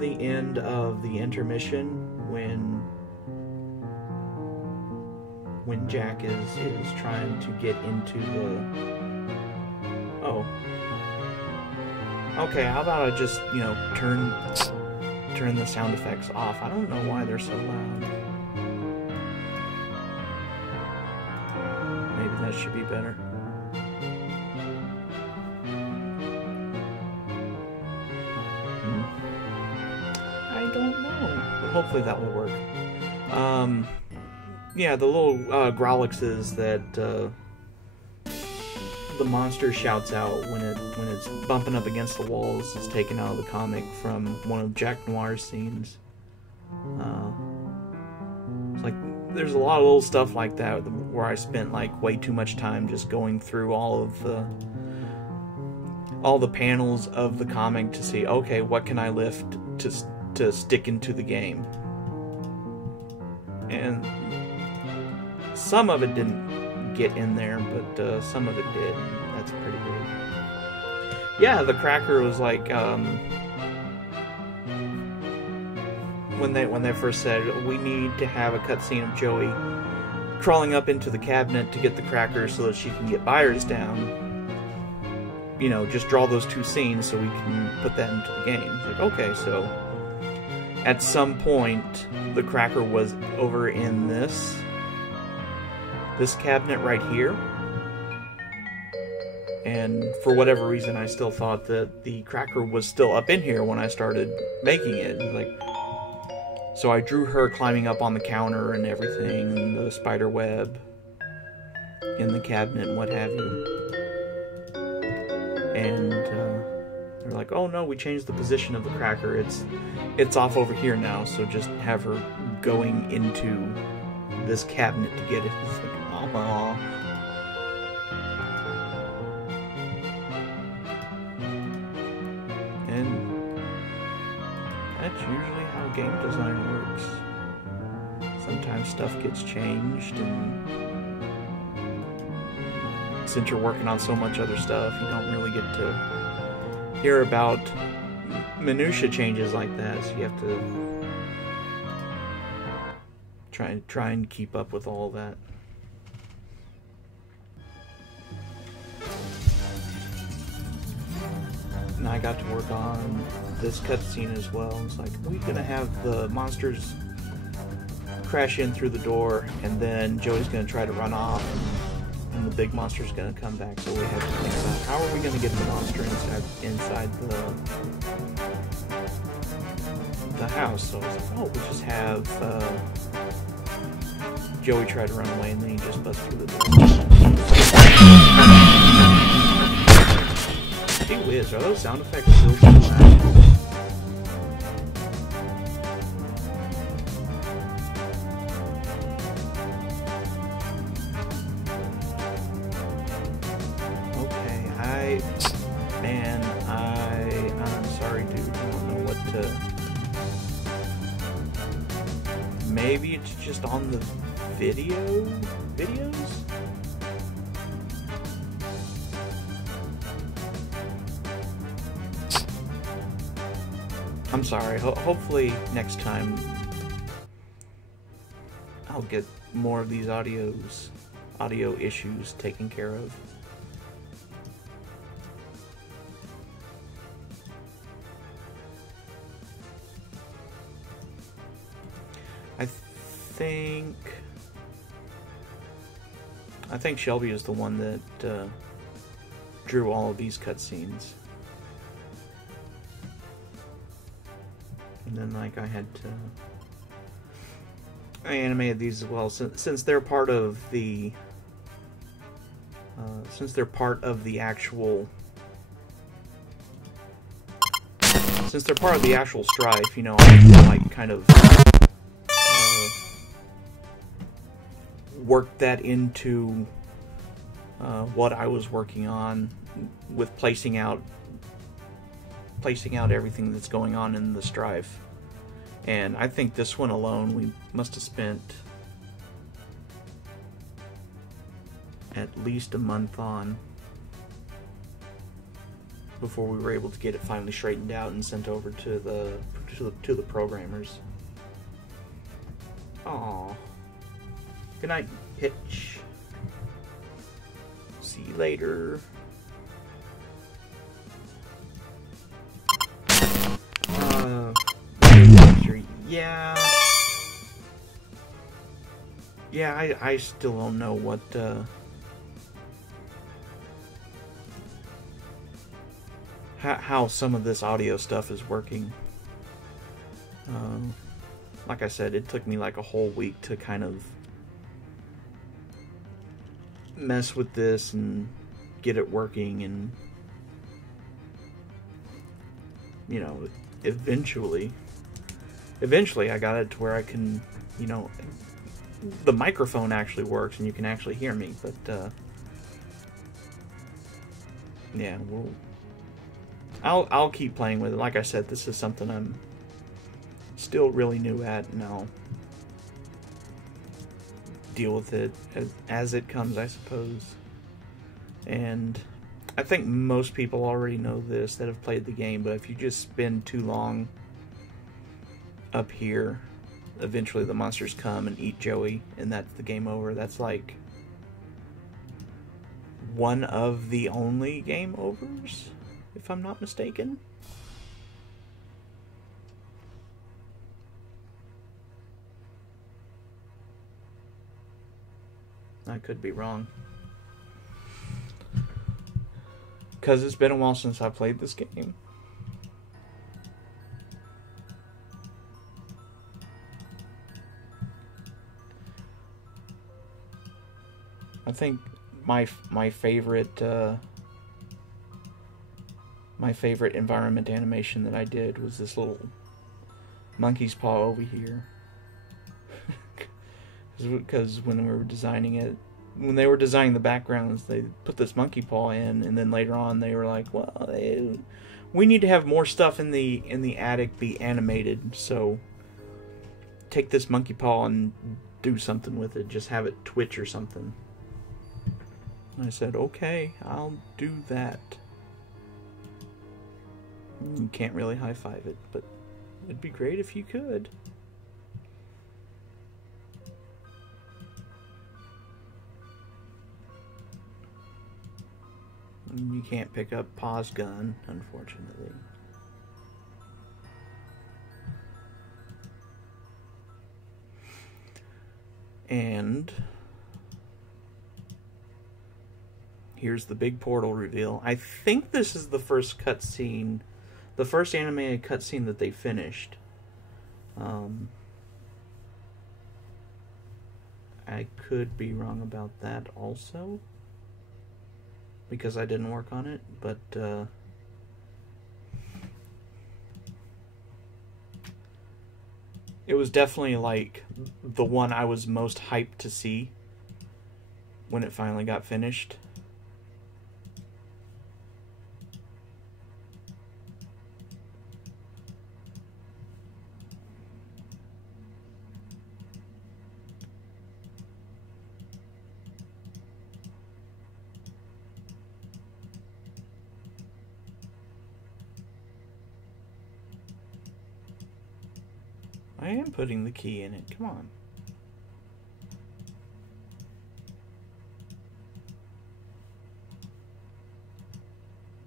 the end of the intermission when Jack is trying to get into the... Oh. Okay, how about I just, you know, turn the sound effects off. I don't know why they're so loud. Maybe that should be better. I don't know, but hopefully that will work. Yeah, the little Growlixes that the monster shouts out when it's bumping up against the walls is taken out of the comic from one of Jack Noir's scenes. It's like there's a lot of little stuff like that where I spent like way too much time just going through all the panels of the comic to see, okay, what can I lift to stick into the game. And some of it didn't get in there, but some of it did, and that's pretty good. Yeah, the Cracker was like, when they first said, we need to have a cutscene of Joey crawling up into the cabinet to get the Cracker so that she can get Byers down. You know, just draw those two scenes so we can put that into the game. It's like, okay, so at some point, the Cracker was over in this cabinet right here. And for whatever reason, I still thought that the Cracker was still up in here when I started making it. Like, so I drew her climbing up on the counter and everything, and the spider web in the cabinet and what have you. And they're like, oh no, we changed the position of the Cracker. It's off over here now, so just have her going into this cabinet to get it. It's like, aww. And that's usually how game design works. Sometimes stuff gets changed, and since you're working on so much other stuff, you don't really get to hear about minutia changes like that, so you have to try and keep up with all that. And I got to work on this cutscene as well. It's like, we're gonna have the monsters crash in through the door, and then Joey's gonna try to run off, and the big monster's gonna come back. So we have to think about how are we gonna get the monster inside the house. So I was like, oh, we'll just have Joey try to run away, and then he just busts through the door. Gee whiz, are those sound effects still too loud? I'm sorry, dude. I don't know what to... Maybe it's just on the videos? I'm sorry. Hopefully next time I'll get more of these audio issues taken care of. think Shelby is the one that drew all of these cutscenes. And then, like, I animated these as well, since they're part of the actual Strife, you know, I have to, like, kind of work that into what I was working on with placing out everything that's going on in the Strife. And I think this one alone we must have spent at least a month on before we were able to get it finally straightened out and sent over to the programmers. Aww. Good night, Pitch. See you later. Yeah, I still don't know what, how some of this audio stuff is working. Like I said, it took me like a whole week to kind of mess with this and get it working, and, you know, eventually I got it to where I can, you know, the microphone actually works and you can actually hear me, but yeah, I'll keep playing with it. Like I said, this is something I'm still really new at, and I'll deal with it as it comes, I suppose. And I think most people already know this that have played the game, but if you just spend too long up here, eventually the monsters come and eat Joey, and that's the game over. That's like one of the only game overs, if I'm not mistaken. I could be wrong, because it's been a while since I played this game. I think my favorite environment animation that I did was this little monkey's paw over here. Because when they were designing the backgrounds, they put this monkey paw in, and then later on they were like, well, we need to have more stuff in the attic be animated, so take this monkey paw and do something with it, just have it twitch or something. And I said, okay, I'll do that. You can't really high-five it, but it'd be great if you could. You can't pick up Paw's gun, unfortunately. And here's the big portal reveal. I think this is the first cutscene, the first animated cutscene that they finished. I could be wrong about that also, because I didn't work on it, but it was definitely like the one I was most hyped to see when it finally got finished. I am putting the key in it, come on.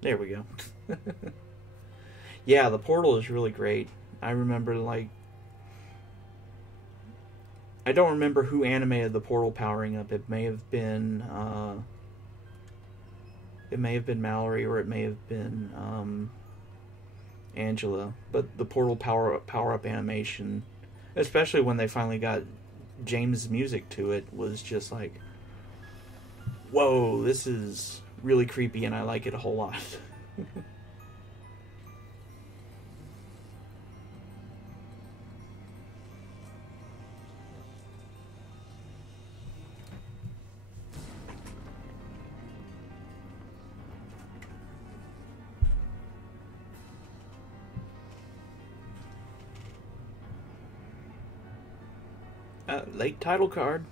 There we go. Yeah, the portal is really great. I remember, like, I don't remember who animated the portal powering up. It may have been Mallory, or it may have been Angela. But the portal power up animation, especially when they finally got James' music to it, was just like, whoa, this is really creepy, and I like it a whole lot. Late title card.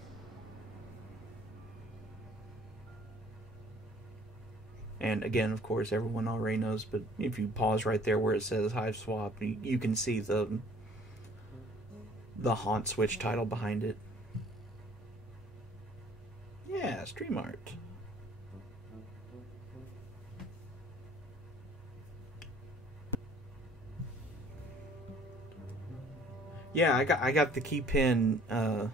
And again, of course, everyone already knows, but if you pause right there where it says Hive Swap, you can see the Haunt Switch title behind it. Yeah, Stream Art. Yeah, I got the key pin, I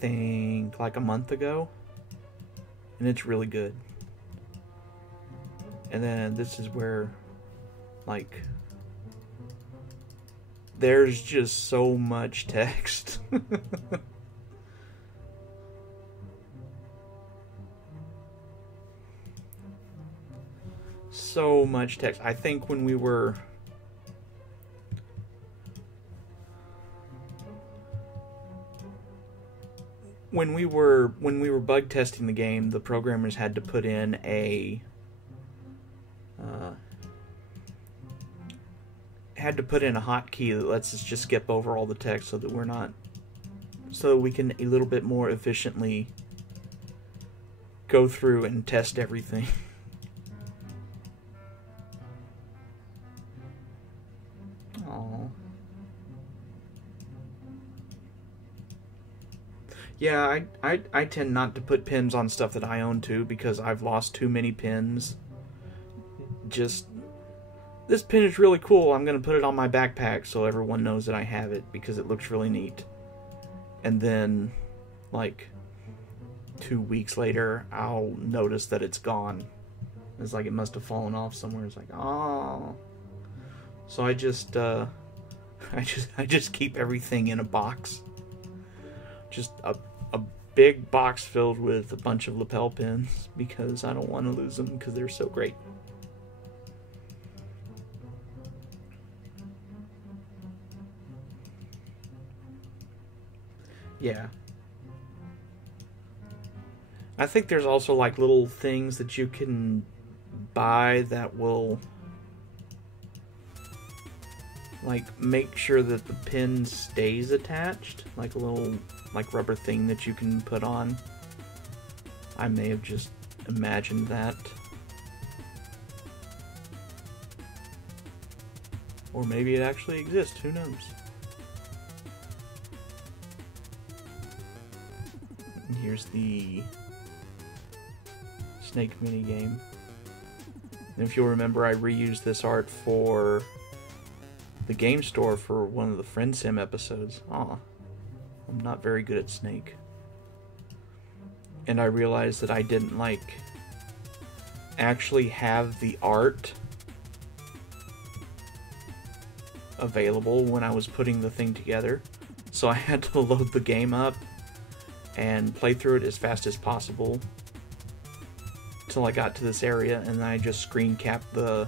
think like a month ago, and it's really good. And then this is where, like, there's just so much text. So much text. I think when we were bug testing the game, the programmers had to put in a hotkey that lets us just skip over all the text, so that we can a little bit more efficiently go through and test everything. Aww. Yeah, I tend not to put pins on stuff that I own too, because I've lost too many pins. Just, this pin is really cool, I'm gonna put it on my backpack so everyone knows that I have it because it looks really neat. And then, like, 2 weeks later, I'll notice that it's gone. It's like it must have fallen off somewhere. It's like, oh. So I just keep everything in a box. Just a big box filled with a bunch of lapel pins, because I don't want to lose them because they're so great. Yeah. I think there's also like little things that you can buy that will like make sure that the pin stays attached, like a little like rubber thing that you can put on. I may have just imagined that, or maybe it actually exists, who knows. And here's the Snake minigame. And if you'll remember, I reused this art for the game store for one of the Friend Sim episodes. Aw, I'm not very good at Snake. And I realized that I didn't, like, actually have the art available when I was putting the thing together. So I had to load the game up and play through it as fast as possible till I got to this area, and then I just screen capped the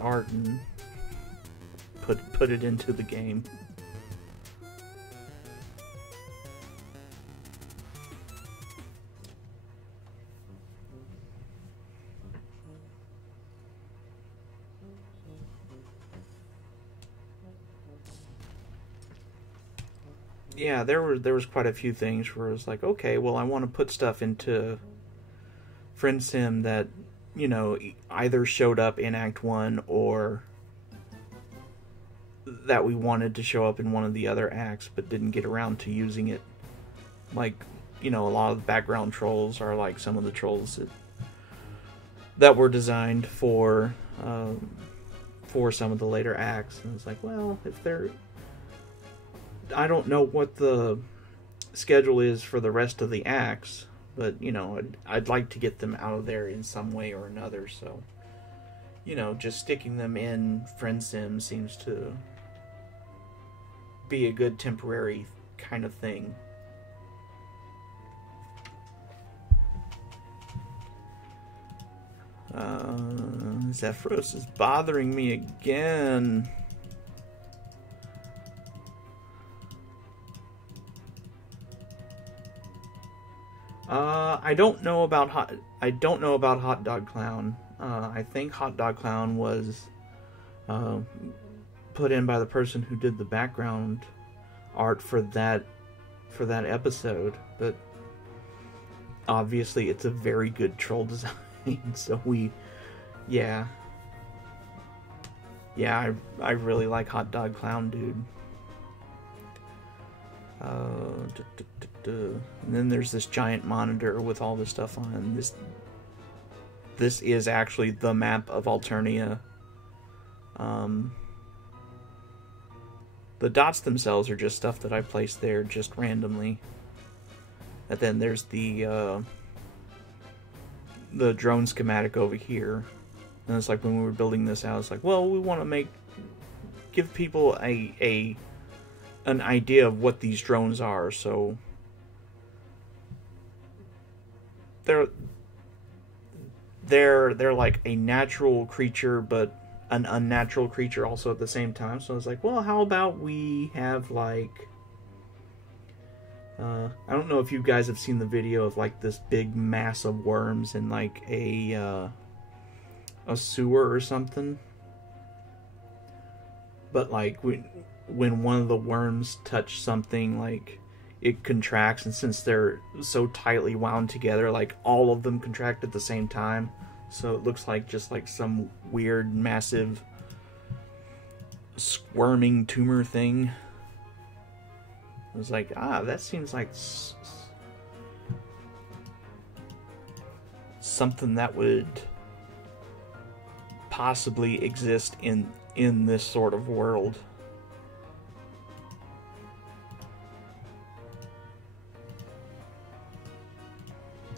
art and put it into the game. Yeah, there was quite a few things where it was like, okay, well, I want to put stuff into Friend Sim that, you know, either showed up in Act 1 or that we wanted to show up in one of the other acts but didn't get around to using it. Like, you know, a lot of the background trolls are like some of the trolls that were designed for for some of the later acts. And it's like, well, if they're... I don't know what the schedule is for the rest of the acts, but, you know, I'd like to get them out of there in some way or another, so... You know, just sticking them in Friend Sim seems to be a good temporary kind of thing. Zephyros is bothering me again. I don't know about Hot Dog Clown. I think Hot Dog Clown was put in by the person who did the background art for that episode, but obviously it's a very good troll design. So I really like Hot Dog Clown, dude. And then there's this giant monitor with all this stuff on. This is actually the map of Alternia. The dots themselves are just stuff that I placed there just randomly. And then there's the drone schematic over here. And it's like when we were building this out, it's like, well, we want to give people an idea of what these drones are, so they're like a natural creature, but an unnatural creature also at the same time. So I was like, well, how about we have like... I don't know if you guys have seen the video of like this big mass of worms in like a sewer or something. But like when one of the worms touch something, like it contracts, and since they're so tightly wound together, like all of them contract at the same time. So it looks like just like some weird, massive, squirming tumor thing. I was like, that seems like something that would possibly exist in this sort of world.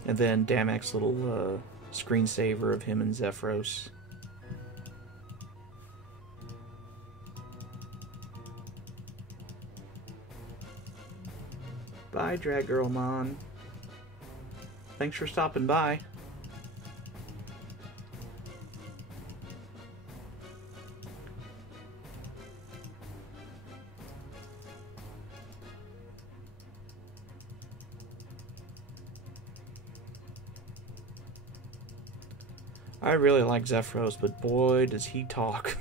And then Damek's little screensaver of him and Zephyros. Bye, Dragirlmon. Thanks for stopping by. I really like Zephyros, but boy, does he talk.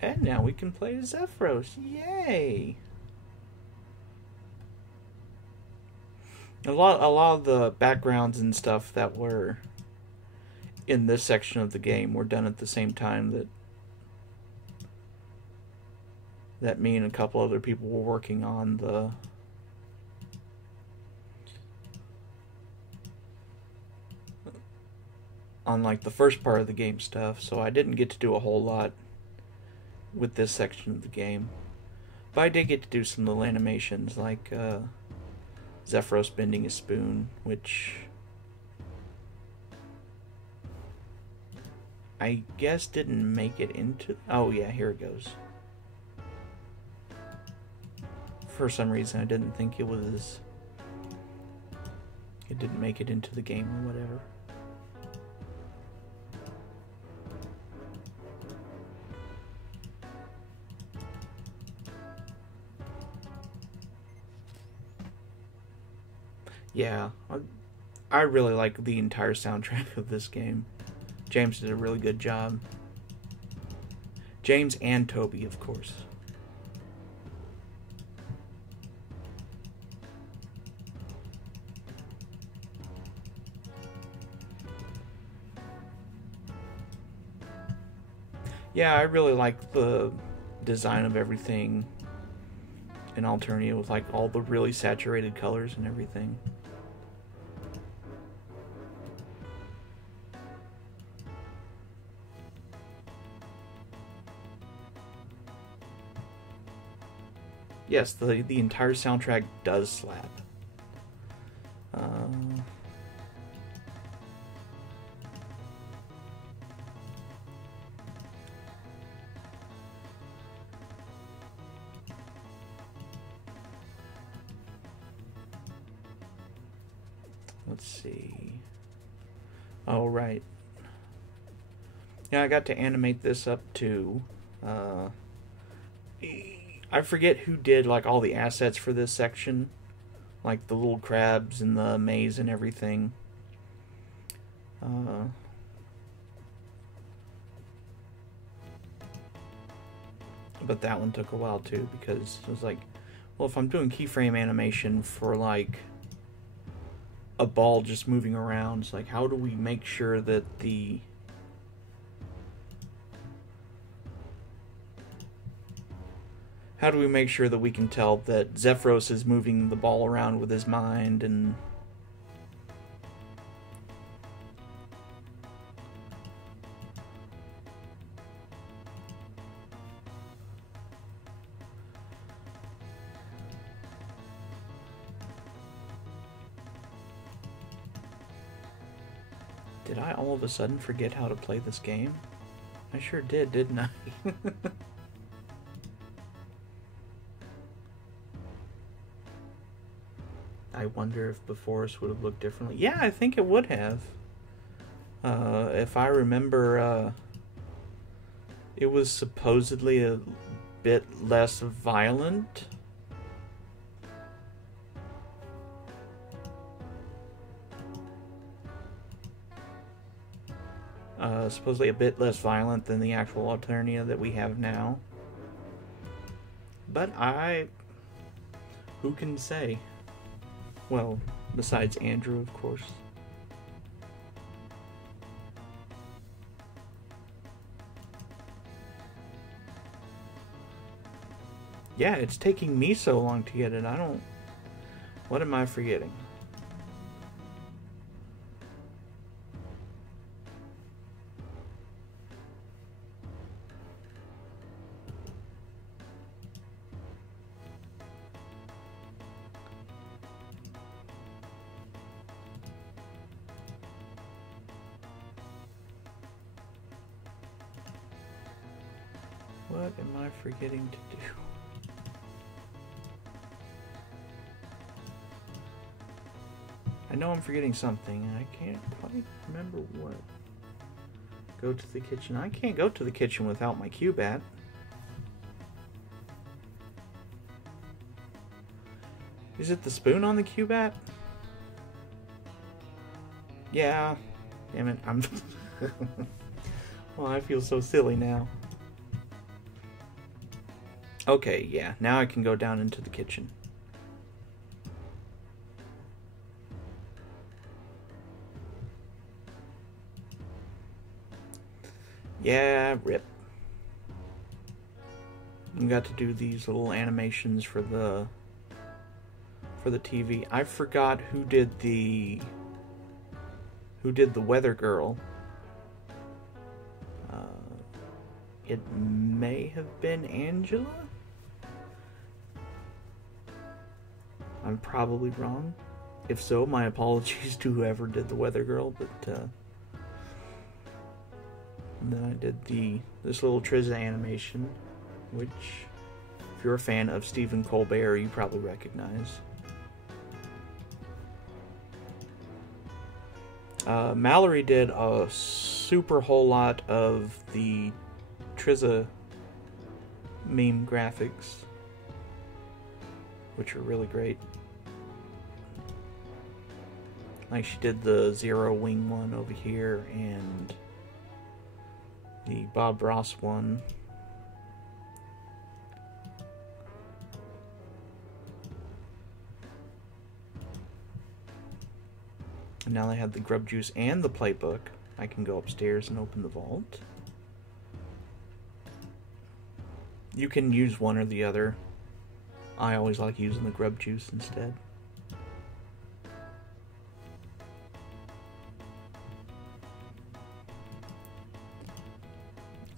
And now we can play Zephyros. Yay! A lot of the backgrounds and stuff that were in this section of the game were done at the same time that me and a couple other people were working on like the first part of the game stuff, so I didn't get to do a whole lot with this section of the game. But I did get to do some little animations, like Zephyros bending his spoon, which I guess didn't make it into... Oh yeah, here it goes. For some reason I didn't think it didn't make it into the game or whatever. Yeah, I really like the entire soundtrack of this game. James did a really good job. James and Toby, of course. Yeah, I really like the design of everything in Alternia with like all the really saturated colors and everything. Yes, the entire soundtrack does slap. Let's see. Oh, right. Yeah, I got to animate this up too. I forget who did like all the assets for this section, like the little crabs and the maze and everything. But that one took a while too, because it was like, well, if I'm doing keyframe animation for like a ball just moving around, it's like, how do we make sure that how do we make sure that we can tell that Zephyros is moving the ball around with his mind? And did I all of a sudden forget how to play this game? I sure did, didn't I? I wonder if Beforest would have looked differently. Yeah, I think it would have. If I remember, it was supposedly a bit less violent. Supposedly a bit less violent than the actual Alternia that we have now. But who can say? Well, besides Andrew, of course. Yeah, it's taking me so long to get it. What am I forgetting? What am I forgetting to do? I know I'm forgetting something. I can't quite remember what. Go to the kitchen. I can't go to the kitchen without my Cubat. Is it the spoon on the Cubat? Yeah. Damn it. I'm... Well, I feel so silly now. Okay, yeah. Now I can go down into the kitchen. Yeah, rip. We got to do these little animations for the TV. I forgot who did the Weather Girl. It may have been Angela? I'm probably wrong. If so, my apologies to whoever did the Weather Girl, but then I did this little Trizza animation, which, if you're a fan of Stephen Colbert, you probably recognize. Mallory did a super whole lot of the Trizza meme graphics, which are really great. Like, she did the Zero Wing one over here, and the Bob Ross one. And now I have the Grub Juice and the Playbook. I can go upstairs and open the vault. You can use one or the other. I always like using the Grub Juice instead.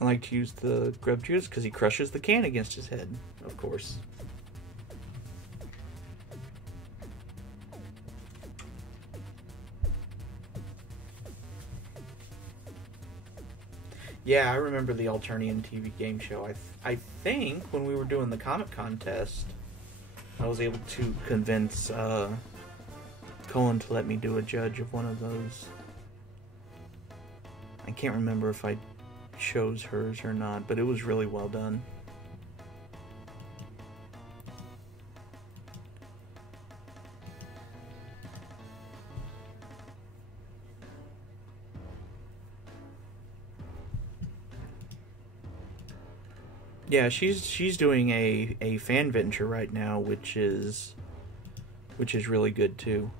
I like to use the Grub Juice because he crushes the can against his head, of course. Yeah, I remember the Alternian TV game show. I think when we were doing the comic contest, I was able to convince Colin to let me do a judge of one of those. I can't remember if I chose hers or not, but it was really well done. Yeah, she's doing a fan venture right now, which is really good too.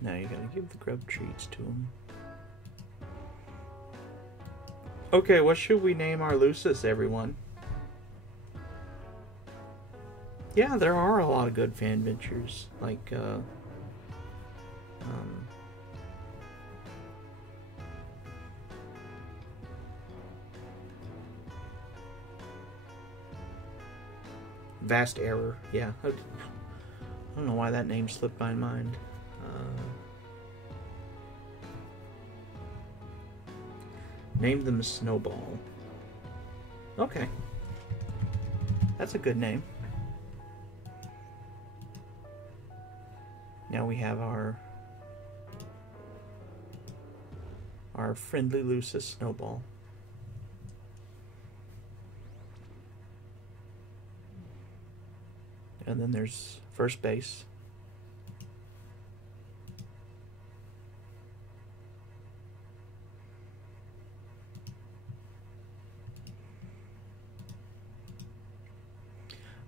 Now you gotta give the grub treats to him. Okay, what should we name our Lucis, everyone? Yeah, there are a lot of good fan ventures, like, Vast Error, yeah. I don't know why that name slipped my mind. Name them Snowball. Okay. That's a good name. Now we have our friendly Lucis Snowball. And then there's first base.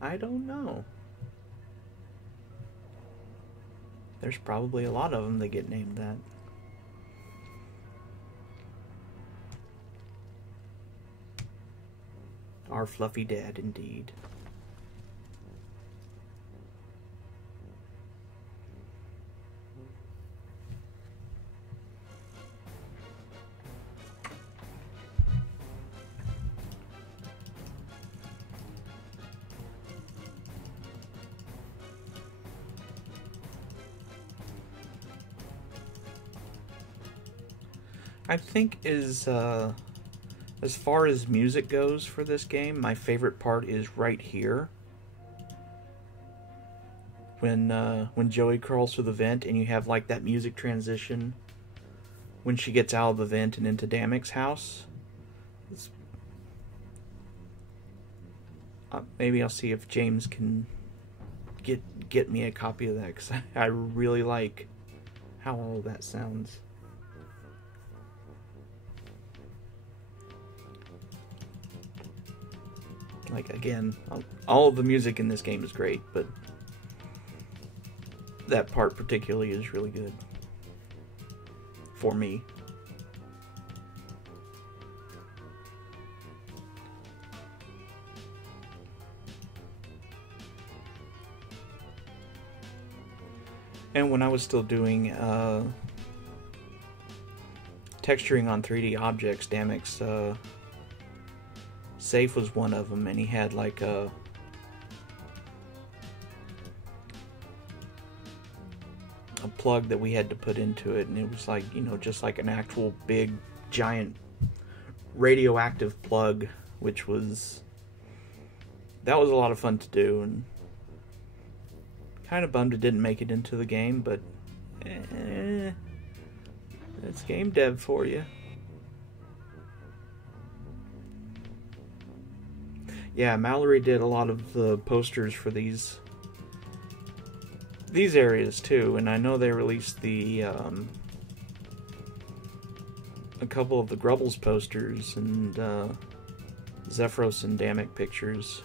I don't know. There's probably a lot of them that get named that. Our fluffy dad, indeed. I think as far as music goes for this game, my favorite part is right here. When Joey crawls through the vent and you have like that music transition when she gets out of the vent and into Damek's house. Maybe I'll see if James can get me a copy of that, because I really like how all of that sounds. Like, again, all of the music in this game is great, but that part particularly is really good for me. And when I was still doing texturing on 3D objects, Damek's safe was one of them, and he had like a plug that we had to put into it, and it was like, you know, just like an actual big giant radioactive plug, which was, that was a lot of fun to do, and kind of bummed it didn't make it into the game, but it's game dev for you. Yeah, Mallory did a lot of the posters for these areas too, and I know they released the a couple of the Grubbles posters and Zephyros and Damek pictures.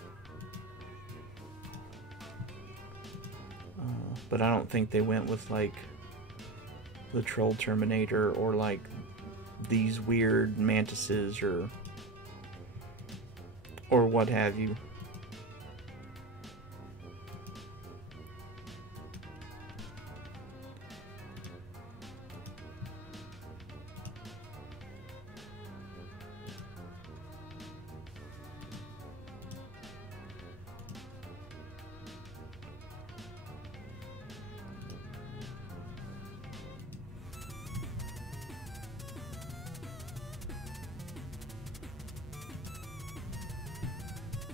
But I don't think they went with like the Troll Terminator or like these weird mantises or what have you.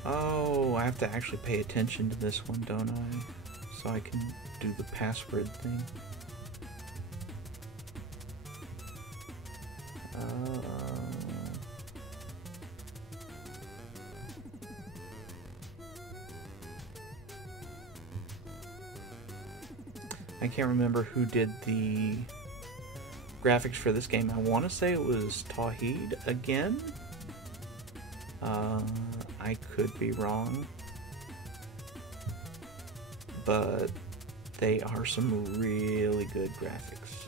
Oh, I have to actually pay attention to this one, don't I? So I can do the password thing. I can't remember who did the graphics for this game. I want to say it was Tawhid again. I could be wrong, but they are some really good graphics.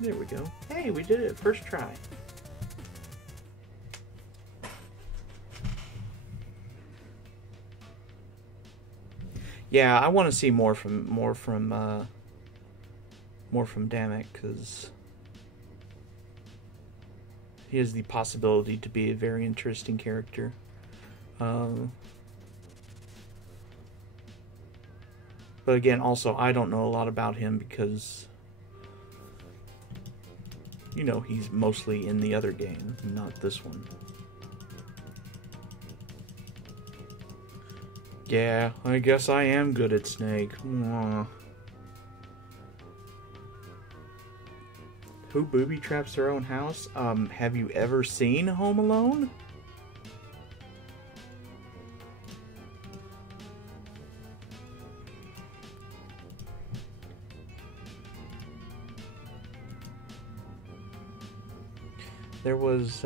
There we go. Hey, we did it first try. Yeah, I want to see more from Damek, because he has the possibility to be a very interesting character. But again, also, I don't know a lot about him because, you know, he's mostly in the other game, not this one. Yeah, I guess I am good at Snake. Mwah. Who booby traps their own house? Have you ever seen Home Alone? There was,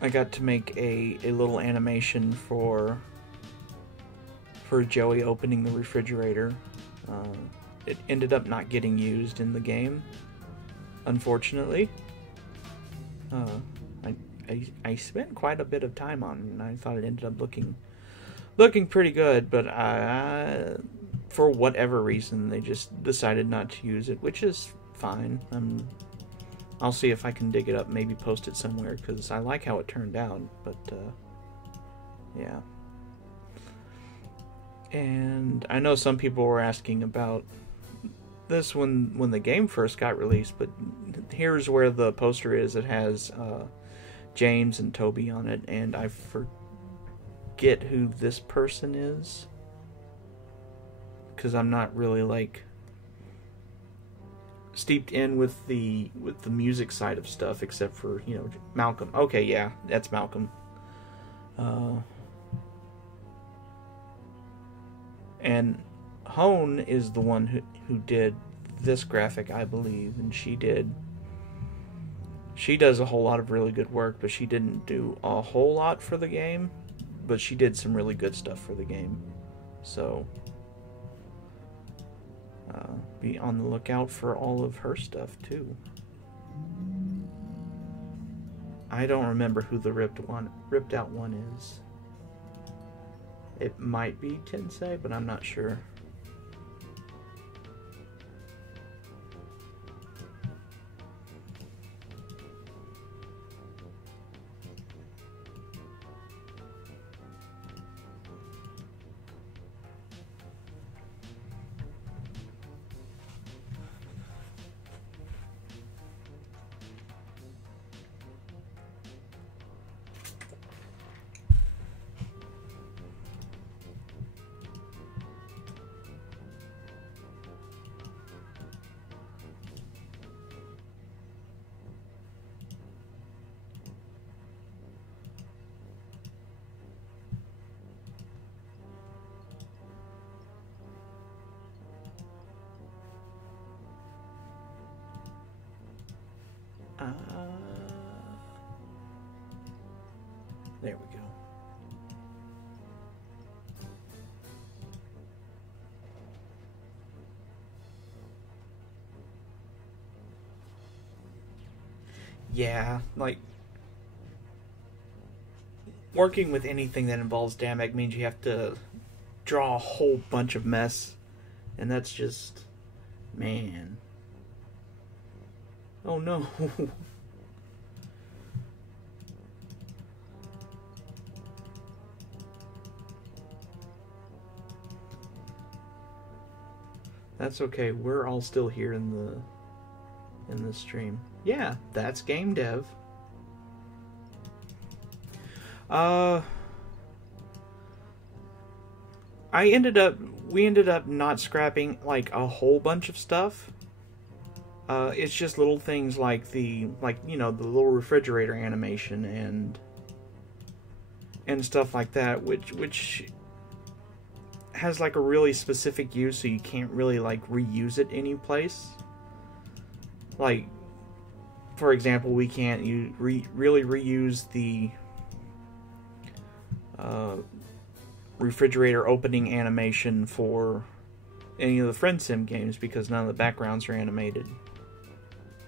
I got to make a little animation for Joey opening the refrigerator. It ended up not getting used in the game, unfortunately. I spent quite a bit of time on it, and I thought it ended up looking pretty good, but for whatever reason they just decided not to use it, which is fine. I'll see if I can dig it up, maybe post it somewhere, because I like how it turned out, but yeah. And I know some people were asking about this when the game first got released, but here's where the poster is. It has James and Toby on it, and I forget who this person is, because I'm not really like steeped in with the music side of stuff, except for, you know, Malcolm. Okay, yeah, that's Malcolm. And Hone is the one who did this graphic, I believe, and she does a whole lot of really good work, but she didn't do a whole lot for the game, but she did some really good stuff for the game. So be on the lookout for all of her stuff too. I don't remember who the ripped out one is. It might be Tensei, but I'm not sure. There we go. Yeah, like, working with anything that involves Damek means you have to draw a whole bunch of mess, and that's just, man. Oh no. That's okay. We're all still here in the stream. Yeah, that's game dev. We ended up not scrapping like a whole bunch of stuff. It's just little things like the little refrigerator animation and stuff like that, which has like a really specific use, so you can't really like reuse it any place. Like, for example, we can't really reuse the refrigerator opening animation for any of the Friend Sim games because none of the backgrounds are animated.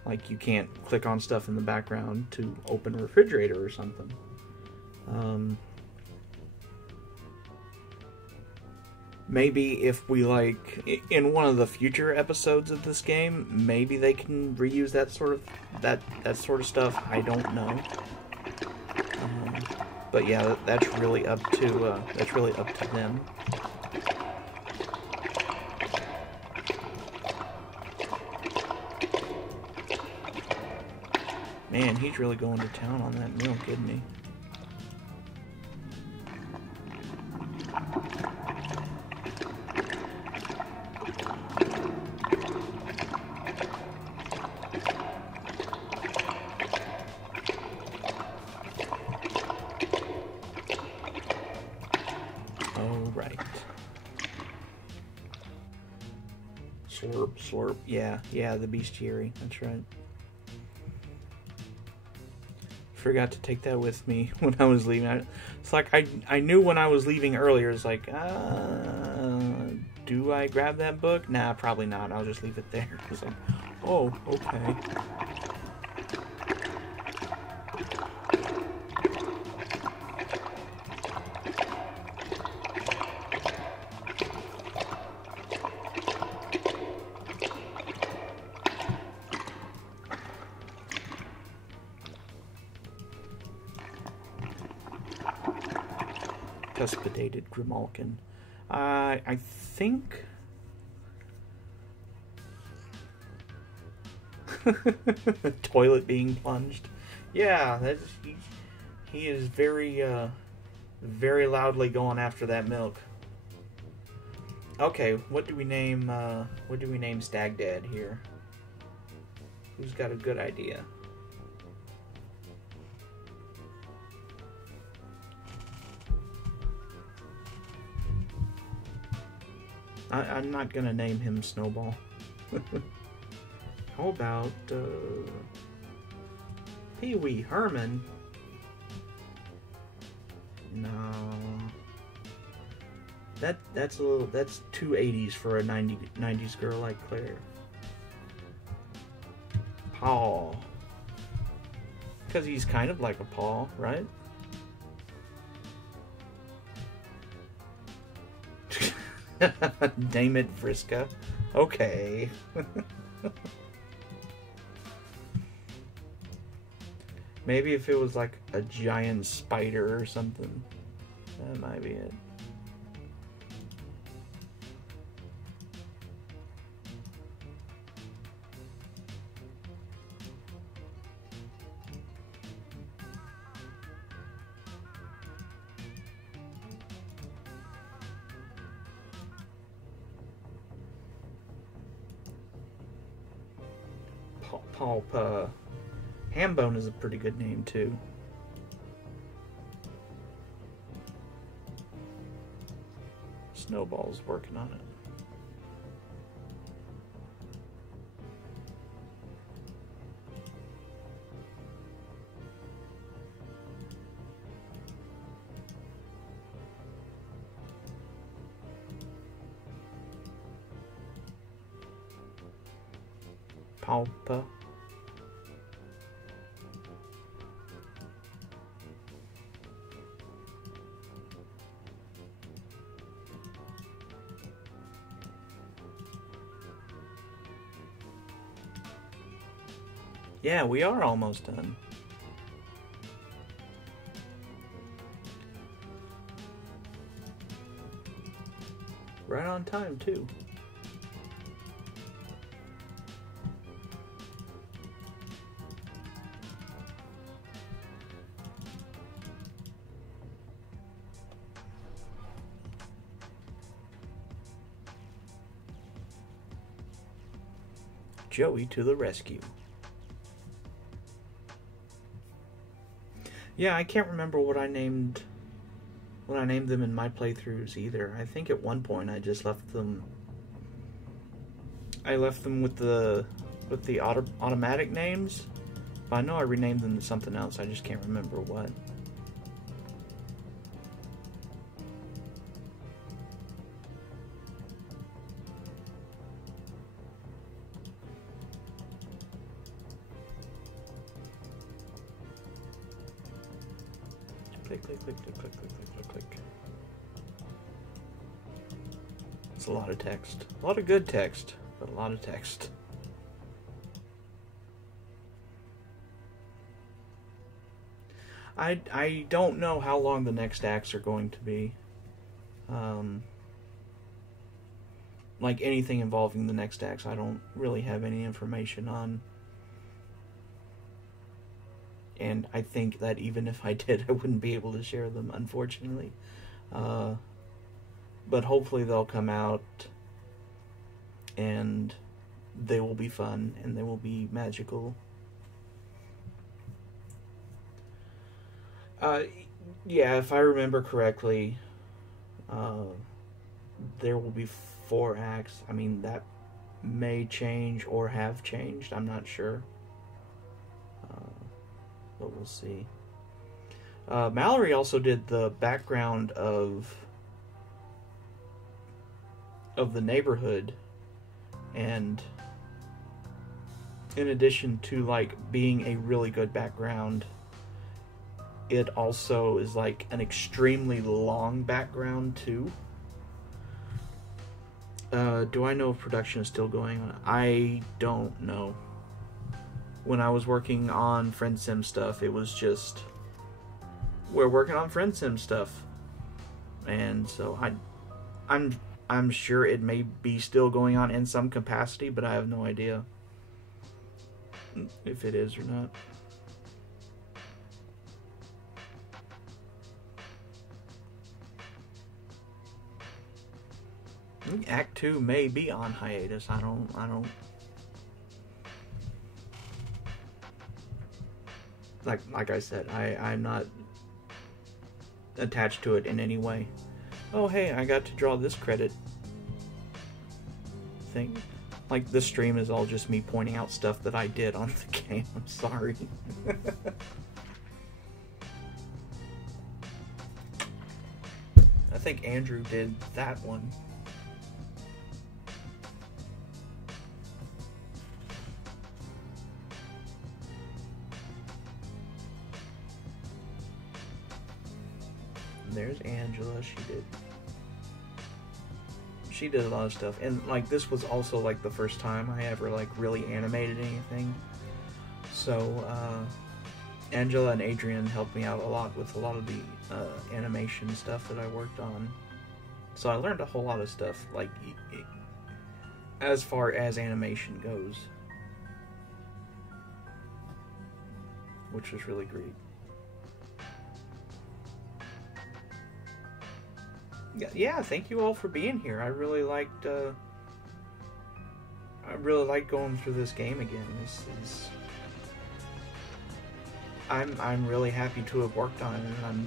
Like, you can't click on stuff in the background to open a refrigerator or something. Maybe if we, like, in one of the future episodes of this game, maybe they can reuse that sort of stuff. I don't know. But yeah, that's really up to them. Man, he's really going to town on that milk, isn't he? Oh, right. Slurp, slurp. Yeah, the bestiary. That's right. Forgot to take that with me when I was leaving. It's like I knew when I was leaving earlier. It's like, do I grab that book? Nah, probably not. I'll just leave it there. It's like, oh, okay. Cuspidated Grimalkin. I think... Toilet being plunged. Yeah, that's, he is very, very loudly going after that milk. Okay, what do we name Stag Dad here? Who's got a good idea? I'm not gonna name him Snowball. How about Pee Wee Herman? No, that's too 80s for a 90s girl like Claire. Paul, because he's kind of like a Paul, right? Name it Vriska. Okay. Maybe if it was like a giant spider or something, that might be it. Paul, Hambone is a pretty good name too. Snowball's working on it. Palpa. Yeah, we are almost done. Right on time, too. Joey to the rescue. Yeah, I can't remember what I named them in my playthroughs either. I think at one point I just left them. I left them with the automatic names, but I know I renamed them to something else. I just can't remember what. Click, click, click, click, click, click, click, click, click. It's a lot of text. A lot of good text, but a lot of text. I don't know how long the next acts are going to be. Like anything involving the next acts, I don't really have any information on. And I think that even if I did, I wouldn't be able to share them, unfortunately. But hopefully they'll come out and they will be fun and they will be magical. Yeah, if I remember correctly, there will be 4 acts. I mean, that may change or have changed. I'm not sure. But we'll see. Mallory also did the background of the neighborhood, and in addition to like being a really good background, it also is like an extremely long background too. Do I know if production is still going on? I don't know. When I was working on FriendSim stuff, it was just, we're working on FriendSim stuff, and so I'm sure it may be still going on in some capacity, but I have no idea if it is or not. Act 2 may be on hiatus. I don't like I said, I'm not attached to it in any way. Oh hey, I got to draw this credit thing. Like, this stream is all just me pointing out stuff that I did on the game. I'm sorry. I think Andrew did that one. There's Angela. She did a lot of stuff, and like this was also like the first time I ever like really animated anything. So Angela and Adrian helped me out a lot with a lot of the animation stuff that I worked on. So I learned a whole lot of stuff like as far as animation goes, which was really great. Yeah, thank you all for being here. I really liked going through this game again. I'm really happy to have worked on it, and I'm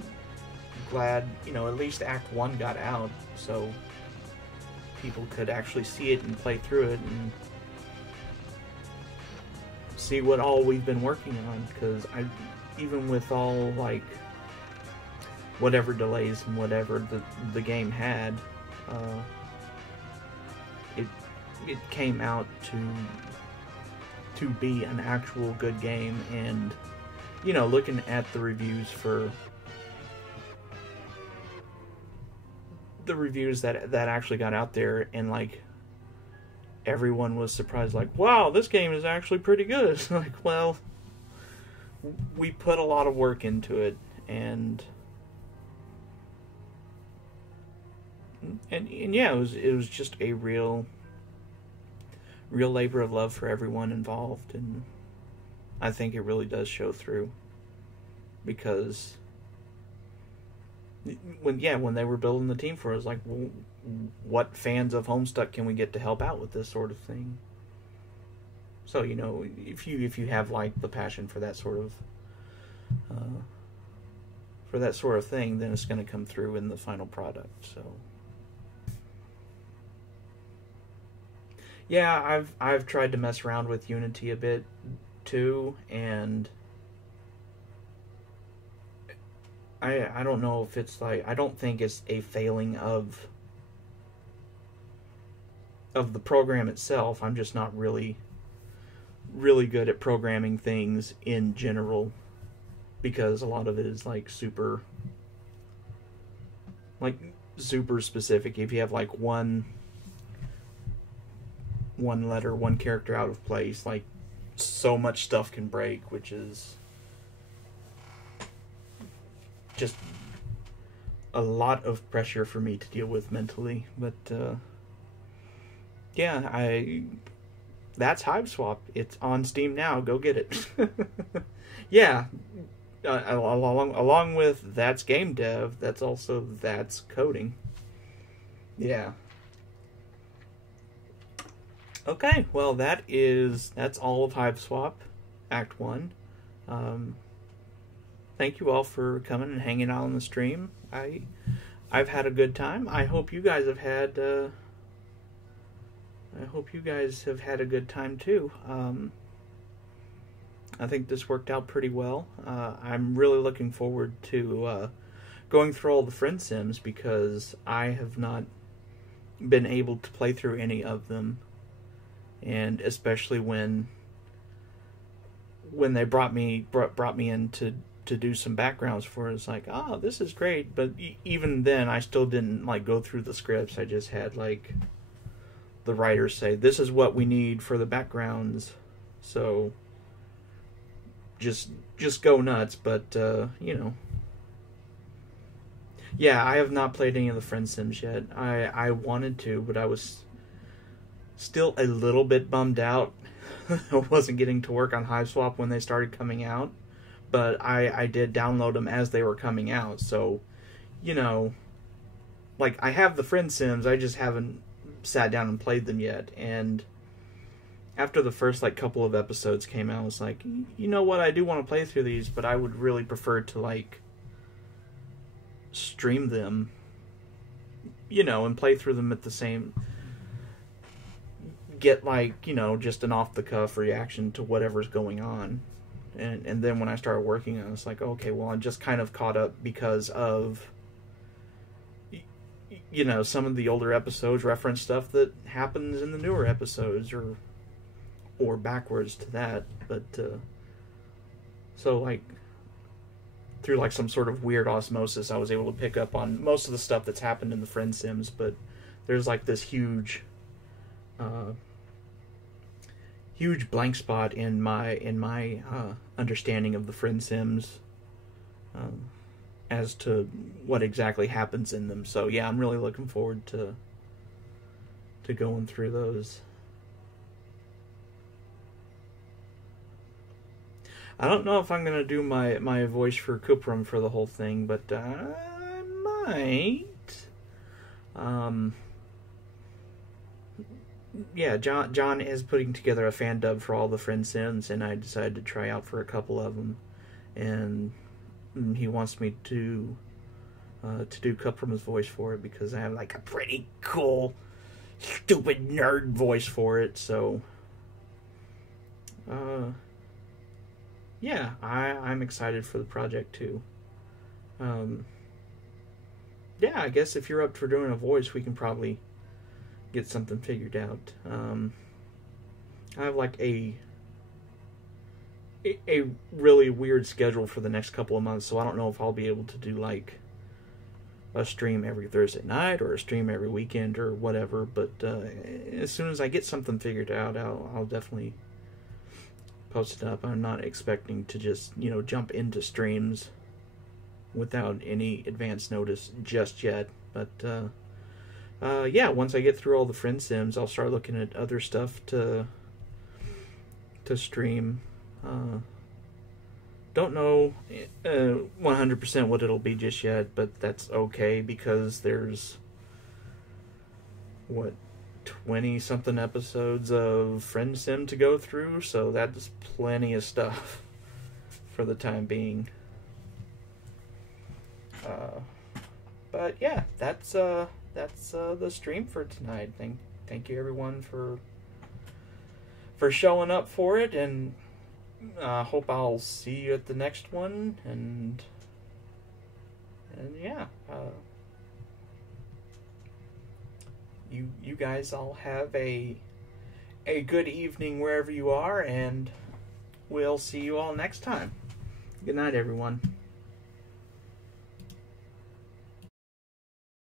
glad, you know, at least Act 1 got out, so people could actually see it and play through it and see what all we've been working on, because even with all, like, whatever delays and whatever the game had, it came out to be an actual good game. And you know, looking at the reviews that actually got out there, and like everyone was surprised, like, wow, this game is actually pretty good. It's like, well, we put a lot of work into it, and yeah, it was just a real labor of love for everyone involved, and I think it really does show through, because when they were building the team for us, like, what fans of Homestuck can we get to help out with this sort of thing? So, you know, if you have like the passion for that sort of thing, then it's going to come through in the final product. So, yeah, I've tried to mess around with Unity a bit too, and I don't know if it's like, I don't think it's a failing of the program itself. I'm just not really good at programming things in general, because a lot of it is like super specific. If you have like one letter, one character out of place, like so much stuff can break, which is just a lot of pressure for me to deal with mentally. But yeah, that's Hiveswap. It's on Steam now. Go get it. Yeah, along with That's Game Dev, that's also That's Coding. Yeah. Okay, well that's all of Hiveswap, Act 1. Thank you all for coming and hanging out on the stream. I've had a good time. I hope you guys have had a good time too. I think this worked out pretty well. I'm really looking forward to going through all the Friend Sims, because I have not been able to play through any of them, and especially when they brought me in to do some backgrounds for it, it's like, oh, this is great. But even then, I still didn't like go through the scripts. I just had like the writers say, this is what we need for the backgrounds, so just go nuts. But you know, yeah, I have not played any of the Friend Sims yet. I wanted to, but I was still a little bit bummed out. I wasn't getting to work on Hiveswap when they started coming out, but I did download them as they were coming out. So, you know, like, I have the Friend Sims, I just haven't sat down and played them yet. And after the first like couple of episodes came out, I was like, you know what, I do want to play through these, but I would really prefer to like stream them, you know, and play through them at the same, get like, you know, just an off the cuff reaction to whatever's going on. And then when I started working on it, it's like, okay, well, I'm just kind of caught up because of, you know, some of the older episodes reference stuff that happens in the newer episodes, or backwards to that. But so like through like some sort of weird osmosis, I was able to pick up on most of the stuff that's happened in the Friend Sims. But there's like this huge blank spot in my understanding of the Friend Sims, as to what exactly happens in them. So yeah, I'm really looking forward to going through those. I don't know if I'm gonna do my voice for Kuprum for the whole thing, but I might. Yeah, John is putting together a fan dub for all the Friend Sims, and I decided to try out for a couple of them, and he wants me to do Kuprum's voice for it, because I have like a pretty cool, stupid nerd voice for it. So, yeah, I'm excited for the project too. Yeah, I guess if you're up for doing a voice, we can probably get something figured out. I have like a really weird schedule for the next couple of months, so I don't know if I'll be able to do like a stream every Thursday night or a stream every weekend or whatever. But as soon as I get something figured out, I'll definitely post it up. I'm not expecting to just, you know, jump into streams without any advance notice just yet. But yeah, once I get through all the Friend Sims, I'll start looking at other stuff to stream. Don't know 100% what it'll be just yet, but that's okay, because there's 20-something episodes of Friend Sim to go through, so that's plenty of stuff for the time being. But yeah, that's the stream for tonight. Thank you everyone for showing up for it, and hope I'll see you at the next one. And yeah, you guys all have a good evening wherever you are, and we'll see you all next time. Good night, everyone.